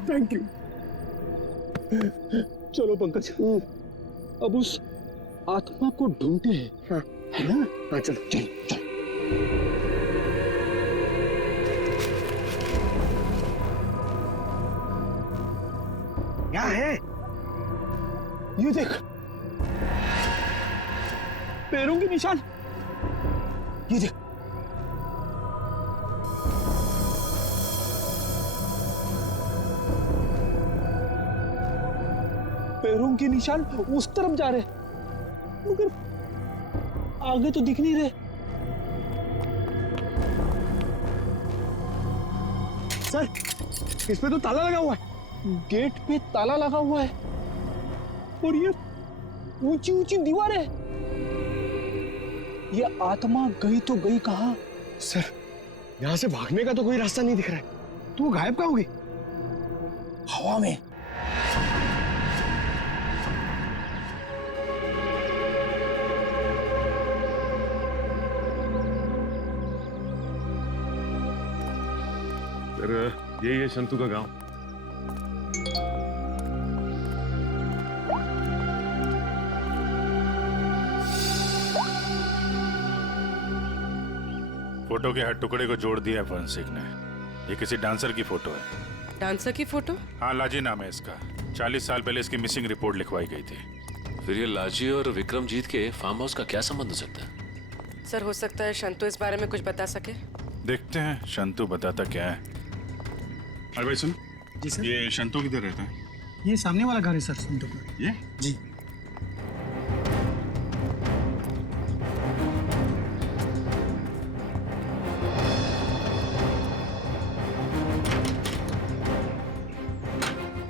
थैंक यू। चलो पंकज, अब उस आत्मा को ढूंढते हैं। हाँ, है ना? हाँ, चलो चलो चलो। क्या है ये? देख, पैरों के निशान। ये देख, पैरों के निशान उस तरफ जा रहे, मगर आगे तो दिख नहीं रहे। सर, इस पे तो ताला लगा हुआ है। गेट पे ताला लगा हुआ है और ये ऊंची ऊंची दीवार है। ये आत्मा गई तो गई कहां? सर, यहां से भागने का तो कोई रास्ता नहीं दिख रहा है। तू गायब कहां होगी? हवा में। यही है शंतु का गांव। फोटो के हर टुकड़े को जोड़ दिया है फोरेंसिक ने। ये किसी डांसर की फोटो है। डांसर की फोटो? हाँ, लाजी नाम है इसका। 40 साल पहले इसकी मिसिंग रिपोर्ट लिखवाई गई थी। फिर ये लाजी और विक्रमजीत के फार्म हाउस का क्या संबंध हो सकता है? सर, हो सकता है शंतु इस बारे में कुछ बता सके। देखते हैं शंतु बताता क्या है। अरे भाई सुन। जी सर। ये शंतु किधर रहता है? ये सामने वाला घर है सर, संतु का। ये? जी।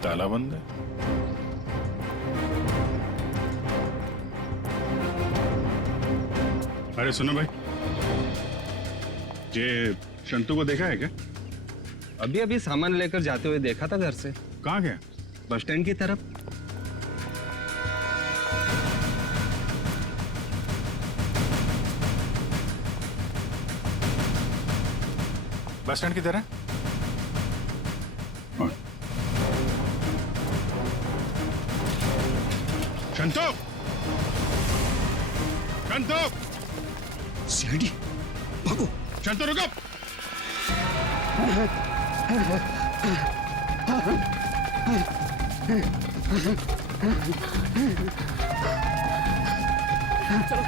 ताला बंद है। अरे सुनो भाई, ये शंतु को देखा है क्या? अभी सामान लेकर जाते हुए देखा था घर से। कहाँ गया? बस स्टैंड की तरफ। बस स्टैंड की तरह? शंतु! शंतु! सीढ़ी, भागो! शंतु रुको! चलो,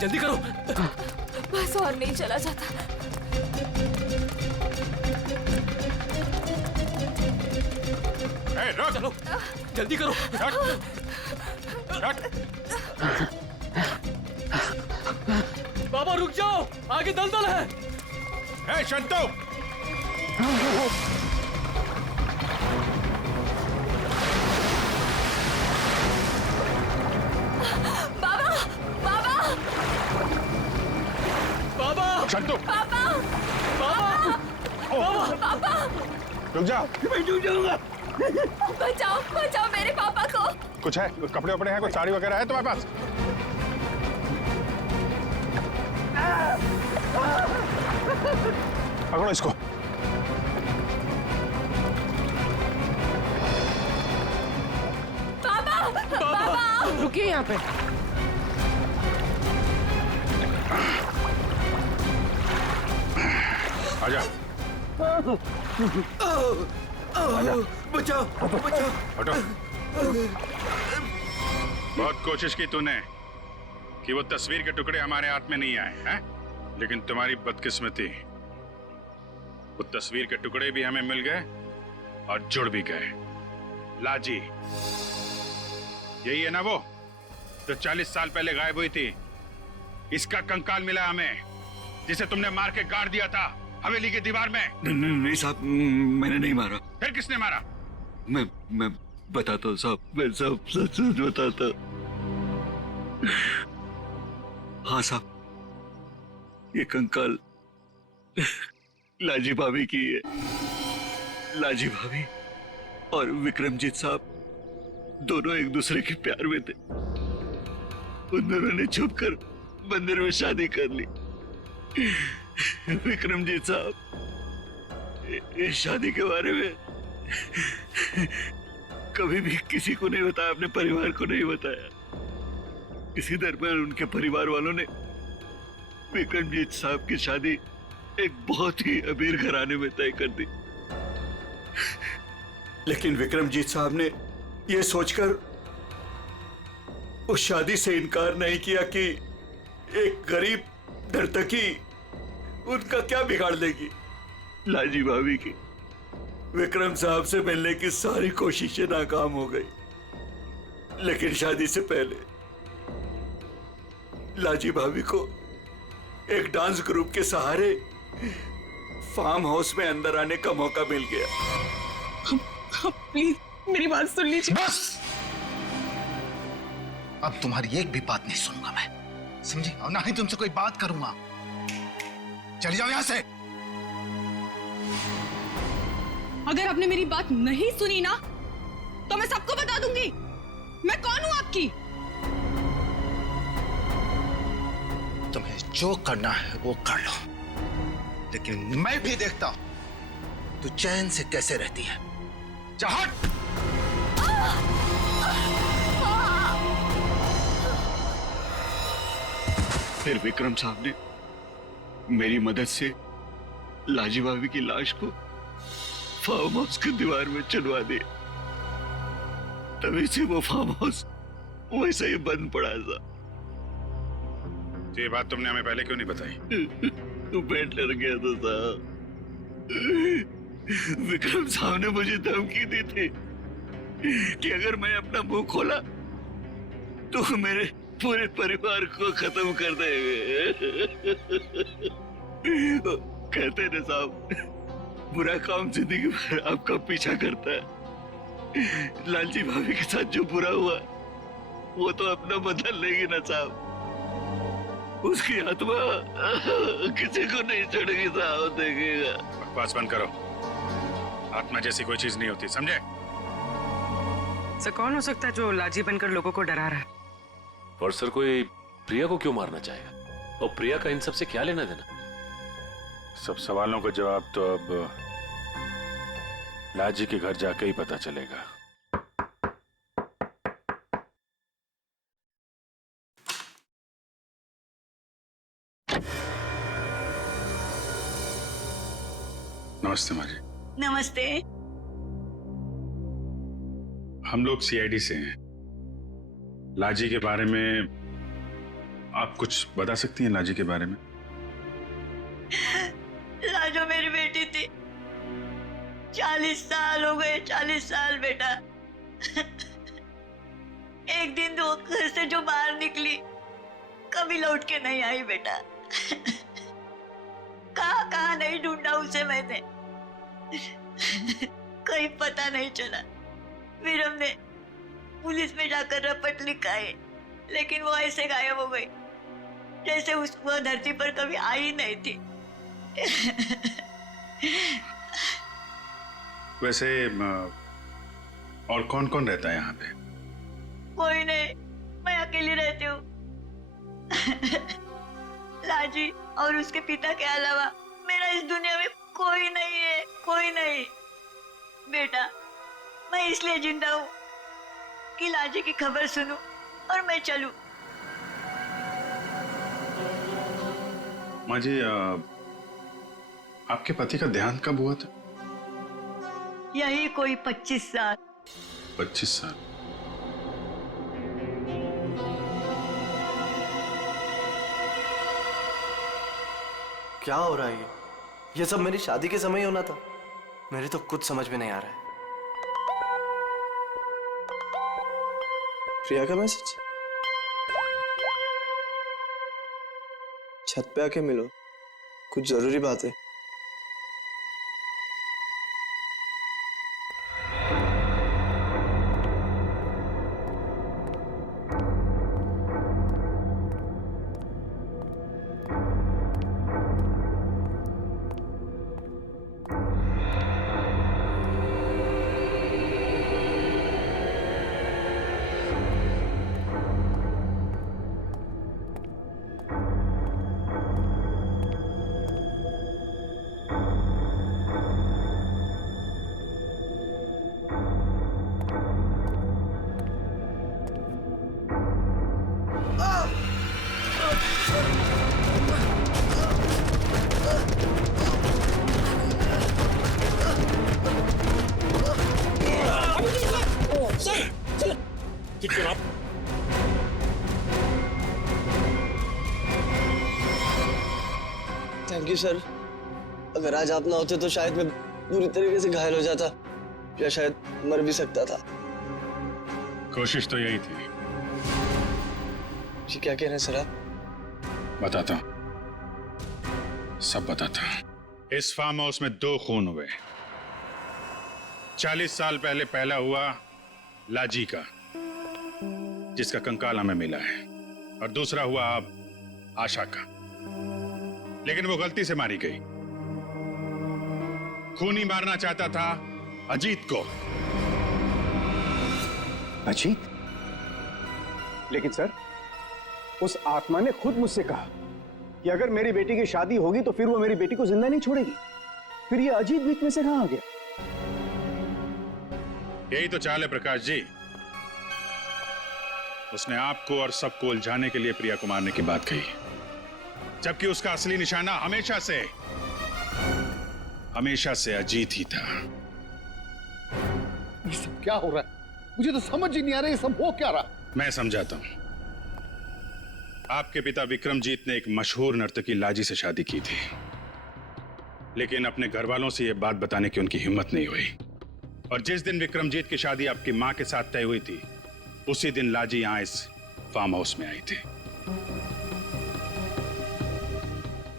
जल्दी करो। बस और नहीं चला जाता। रुक! चलो, जल्दी करो। बाबा रुक जाओ, आगे दलदल है। ए शंतु! बाबा! बाबा! बाबा! शंतु! पापा! बाबा! पापा! रुक जा! मैं डूब जाऊंगा। बचाओ, बचाओ मेरे पापा को। कुछ है? कुछ कपड़े वपड़े हैं? कुछ साड़ी वगैरह है तुम्हारे पास? पकड़ो इसको। पापा! पापा! रुकिए यहाँ पे। आजा। बचाओ बचाओ। हटो। बहुत कोशिश की तूने कि वो तस्वीर के टुकड़े हमारे हाथ में नहीं आए हैं, लेकिन तुम्हारी बदकिस्मती, वो तस्वीर के टुकड़े भी हमें मिल गए और जुड़ भी गए। लाजी यही है ना वो जो 40 साल पहले गायब हुई थी? इसका कंकाल मिला हमें, जिसे तुमने मार के गाड़ दिया था हवेली की दीवार में। नहीं साहब, मैंने नहीं मारा। फिर किसने मारा? मैं बताता हूँ साहब, मैं सब सच बताता। हाँ साहब, ये कंकाल लाजी भाभी की है। लाजी भाभी और विक्रमजीत साहब दोनों एक दूसरे के प्यार में थे। उन दोनों ने छुपकर मंदिर में शादी कर ली। विक्रमजीत साहब इस शादी के बारे में कभी भी किसी को नहीं बताया, अपने परिवार को नहीं बताया। इसी दरमियान उनके परिवार वालों ने विक्रमजीत साहब की शादी एक बहुत ही अमीर घराने में तय कर दी। लेकिन विक्रमजीत साहब ने यह सोचकर उस शादी से इनकार नहीं किया कि एक गरीब नर्तकी उनका क्या बिगाड़ लेगी। लाजी भाभी की विक्रम साहब से मिलने की सारी कोशिशें नाकाम हो गई, लेकिन शादी से पहले लाजी भाभी को एक डांस ग्रुप के सहारे फार्म हाउस में अंदर आने का मौका मिल गया। प्लीज मेरी बात सुन लीजिए। बस अब तुम्हारी एक भी बात नहीं सुनूंगा मैं, समझी? और ना ही तुमसे कोई बात करूंगा। चले जाओ यहां से। अगर आपने मेरी बात नहीं सुनी ना तो मैं सबको बता दूंगी मैं कौन हूं आपकी। तुम्हें जो करना है वो कर लो, लेकिन मैं भी देखता हूं तू चैन से कैसे रहती है। जा हट। फिर विक्रम साहब ने मेरी मदद से लाजी भाभी की लाश को फार्म हाउस की दीवार में चुनवा दिया। तभी से वो फार्म हाउस वैसा ही बंद पड़ा था। ये बात तुमने हमें पहले क्यों नहीं बताई? तू पेट डर गया था साहब। विक्रम साहब ने मुझे धमकी दी थी कि अगर मैं अपना मुंह खोला तो मेरे पूरे परिवार को खत्म कर देंगे। कहते ना साहब, बुरा काम जिंदगी भर आपका पीछा करता है। लालजी भाभी के साथ जो बुरा हुआ वो तो अपना बदल लेगी ना साहब। उसकी आत्मा किसी को नहीं छोड़ेगी साहब, देखिएगा। बकवास बंद करो। आत्मा जैसी कोई चीज नहीं होती, समझे? सर कौन हो सकता है जो लाजी बनकर लोगों को डरा रहा है? और सर कोई प्रिया को क्यों मारना चाहेगा? और प्रिया का इन सब से क्या लेना देना? सब सवालों का जवाब तो अब लाजी के घर जाके ही पता चलेगा। नमस्ते माँ जी। नमस्ते। हम लोग सीआईडी से हैं। लाजी के बारे में आप कुछ बता सकती हैं? लाजी के बारे में? लाजो मेरी बेटी थी। 40 साल हो गए, 40 साल बेटा। एक दिन दो घर से जो बाहर निकली कभी लौट के नहीं आई बेटा। कहाँ नहीं ढूंढा उसे मैंने, कहीं पता नहीं चला। फिर हमने पुलिस में जाकर रपट लिखाए, लेकिन वो ऐसे गायब हो गई जैसे वो धरती पर कभी आई नहीं थी। वैसे और कौन कौन रहता है यहाँ पे? कोई नहीं, मैं अकेली रहती हूँ। लाजी और उसके पिता के अलावा मेरा इस दुनिया में कोई नहीं है, कोई नहीं। बेटा मैं इसलिए जिंदा हूँ कि लाजी की खबर सुनूं और मैं चलूं। माँ जी, आपके पति का देहांत कब हुआ था? यही कोई 25 साल। 25 साल? क्या हो रहा है ये सब मेरी शादी के समय ही होना था। मेरे तो कुछ समझ में नहीं आ रहा है। प्रिया का मैसेज। छत पे आके मिलो, कुछ जरूरी बात है। Thank you sir. अगर आज आप ना होते तो शायद मैं पूरी तरीके से घायल हो जाता या शायद मर भी सकता था। कोशिश तो यही थी। जी क्या कह रहे हैं सर आप? बताता हूं, सब बताता हूं। इस फार्म हाउस में 2 खून हुए। 40 साल पहले पहला हुआ लाजी का, जिसका कंकाल हमें मिला है, और दूसरा हुआ अब आशा का, लेकिन वो गलती से मारी गई। खूनी मारना चाहता था अजीत को। अजीत? लेकिन सर, उस आत्मा ने खुद मुझसे कहा कि अगर मेरी बेटी की शादी होगी तो फिर वो मेरी बेटी को जिंदा नहीं छोड़ेगी। फिर ये अजीत बीच में से कहां आ गया? यही तो चाल है प्रकाश जी। उसने आपको और सबको उलझाने के लिए प्रिया को मारने की बात कही, जबकि उसका असली निशाना हमेशा से अजीत ही था। ये सब क्या हो रहा है? मुझे तो समझ ही नहीं आ रहा, ये सब हो क्या रहा? मैं समझाता हूं। आपके पिता विक्रमजीत ने एक मशहूर नर्तकी लाजी से शादी की थी, लेकिन अपने घर वालों से यह बात बताने की उनकी हिम्मत नहीं हुई। और जिस दिन विक्रमजीत की शादी आपकी मां के साथ तय हुई थी, उसी दिन लाजी यहां इस फार्म हाउस में आई थी।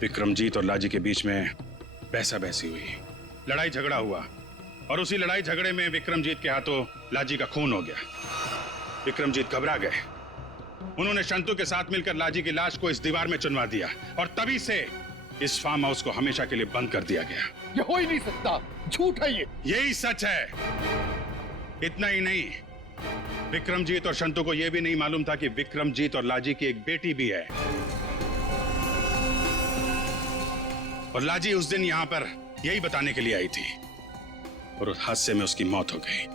विक्रमजीत और लाजी के बीच में बहसा बहसी हुई, लड़ाई झगड़ा हुआ, और उसी लड़ाई झगड़े में विक्रमजीत के हाथों लाजी का खून हो गया। विक्रमजीत घबरा गए। उन्होंने शंतु के साथ मिलकर लाजी की लाश को इस दीवार में चुनवा दिया, और तभी से इस फार्म हाउस को हमेशा के लिए बंद कर दिया गया। ये हो ही नहीं सकता, झूठ है ये। यही सच है। इतना ही नहीं, विक्रमजीत और शंतु को यह भी नहीं मालूम था कि विक्रमजीत और लाजी की एक बेटी भी है, और लाजी उस दिन यहां पर यही बताने के लिए आई थी, और उस हादसे में उसकी मौत हो गई।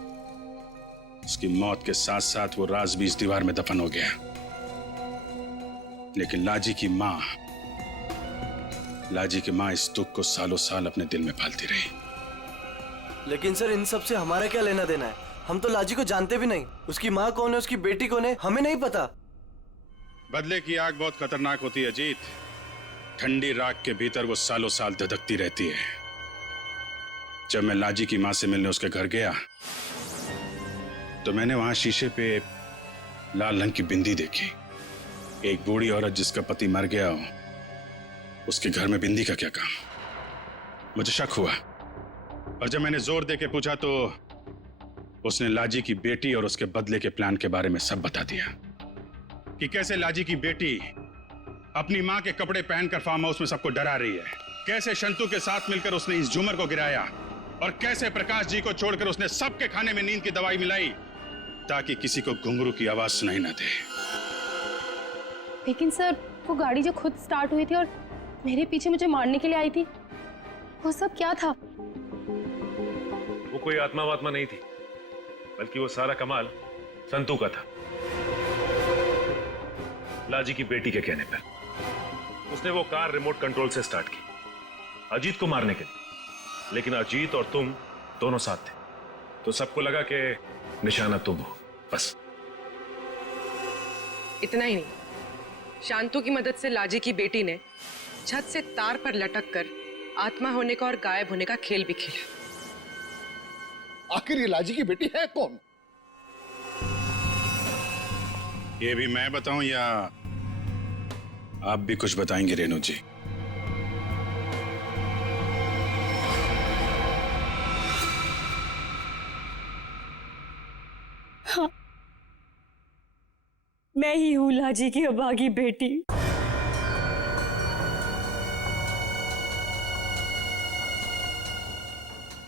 उसकी मौत के साथ साथ वो राज भी इस दीवार में दफन हो गया। लेकिन लाजी की मां इस दुख को सालों साल अपने दिल में पालती रही। लेकिन सर, इन सब से हमारा क्या लेना देना है? हम तो लाजी को जानते भी नहीं। उसकी माँ कौन है, उसकी बेटी कौन है, हमें नहीं पता। बदले की आग बहुत खतरनाक होती है अजीत। ठंडी राख के भीतर वो सालों साल धधकती रहती है। जब मैं लाजी की मां से मिलने उसके घर गया, तो मैंने वहां शीशे पे लाल रंग की बिंदी देखी। एक बूढ़ी औरत जिसका पति मर गया हो, उसके घर में बिंदी का क्या काम? मुझे शक हुआ, और जब मैंने जोर दे के पूछा तो उसने लाजी की बेटी और उसके बदले के प्लान के बारे में सब बता दिया, कि कैसे लाजी की बेटी अपनी मां के कपड़े पहनकर फार्म हाउस में सबको डरा रही है, कैसे शंतु के साथ मिलकर उसने इस झूमर को गिराया, और कैसे प्रकाश जी को छोड़कर उसने सबके खाने में नींद की दवाई मिलाई ताकि किसी को घुंघरू की आवाज सुनाई ना दे। लेकिन सर, वो गाड़ी जो खुद स्टार्ट हुई थी और मेरे पीछे मुझे मारने के लिए आई थी, वो सब क्या था? वो कोई आत्मा वात्मा नहीं थी, बल्कि वो सारा कमाल संतू का था। लाजी की बेटी के कहने पर उसने वो कार रिमोट कंट्रोल से स्टार्ट की अजीत को मारने के लिए, लेकिन अजीत और तुम दोनों साथ थे, तो सबको लगा कि निशाना तुम हो। बस इतना ही नहीं, शांतु की मदद से लाजी की बेटी ने छत से तार पर लटक कर आत्मा होने का और गायब होने का खेल भी खेला। आखिर ये लाजी की बेटी है कौन? ये भी मैं बताऊं या आप भी कुछ बताएंगे रेणु जी? हाँ, मैं ही हूँ लाजी की अभागी बेटी।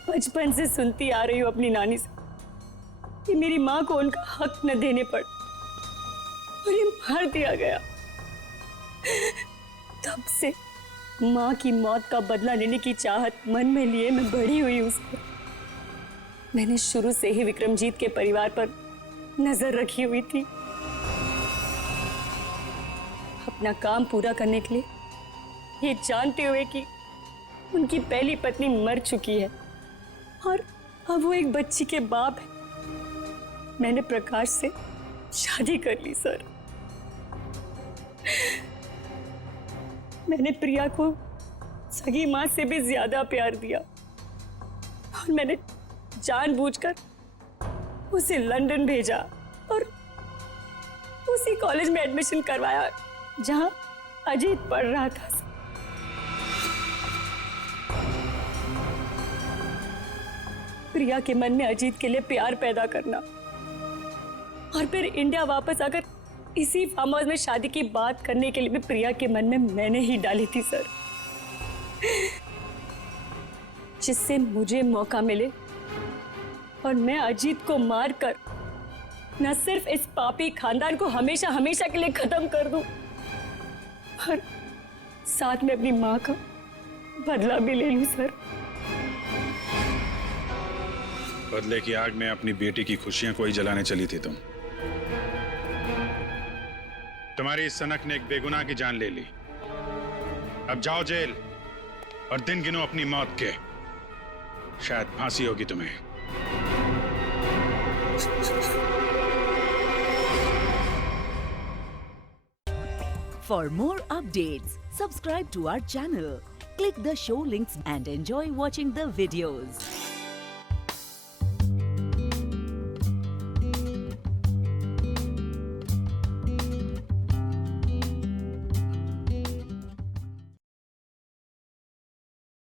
बचपन से सुनती आ रही हूँ अपनी नानी से कि मेरी माँ को उनका हक न देने पर उन्हें मार दिया गया। तब से माँ की मौत का बदला लेने की चाहत मन में लिए मैं बड़ी हुई उसको। मैंने शुरू से ही विक्रमजीत के परिवार पर नजर रखी हुई थी। अपना काम पूरा करने के लिए, ये जानते हुए कि उनकी पहली पत्नी मर चुकी है और अब वो एक बच्ची के बाप है, मैंने प्रकाश से शादी कर ली सर। मैंने प्रिया को सगी माँ से भी ज्यादा प्यार दिया और मैंने जानबूझकर उसे लंदन भेजा और उसी कॉलेज में एडमिशन करवाया जहां अजीत पढ़ रहा था। प्रिया के मन में अजीत के लिए प्यार पैदा करना और फिर इंडिया वापस आकर इसी फार्म हाउस में शादी की बात करने के लिए भी प्रिया के मन में मैंने ही डाली थी सर, जिससे मुझे मौका मिले और मैं अजीत को मारकर न सिर्फ इस पापी खानदान को हमेशा हमेशा के लिए खत्म कर दूं, और साथ में अपनी मां का बदला भी ले लूं सर। बदले की आग में अपनी बेटी की खुशियां कोई जलाने चली थी तुम। तुम्हारी इस सनक ने एक बेगुनाह की जान ले ली। अब जाओ जेल और दिन गिनो अपनी मौत के, शायद फांसी होगी तुम्हें। For more updates, subscribe to our channel, click the show links and enjoy watching the videos.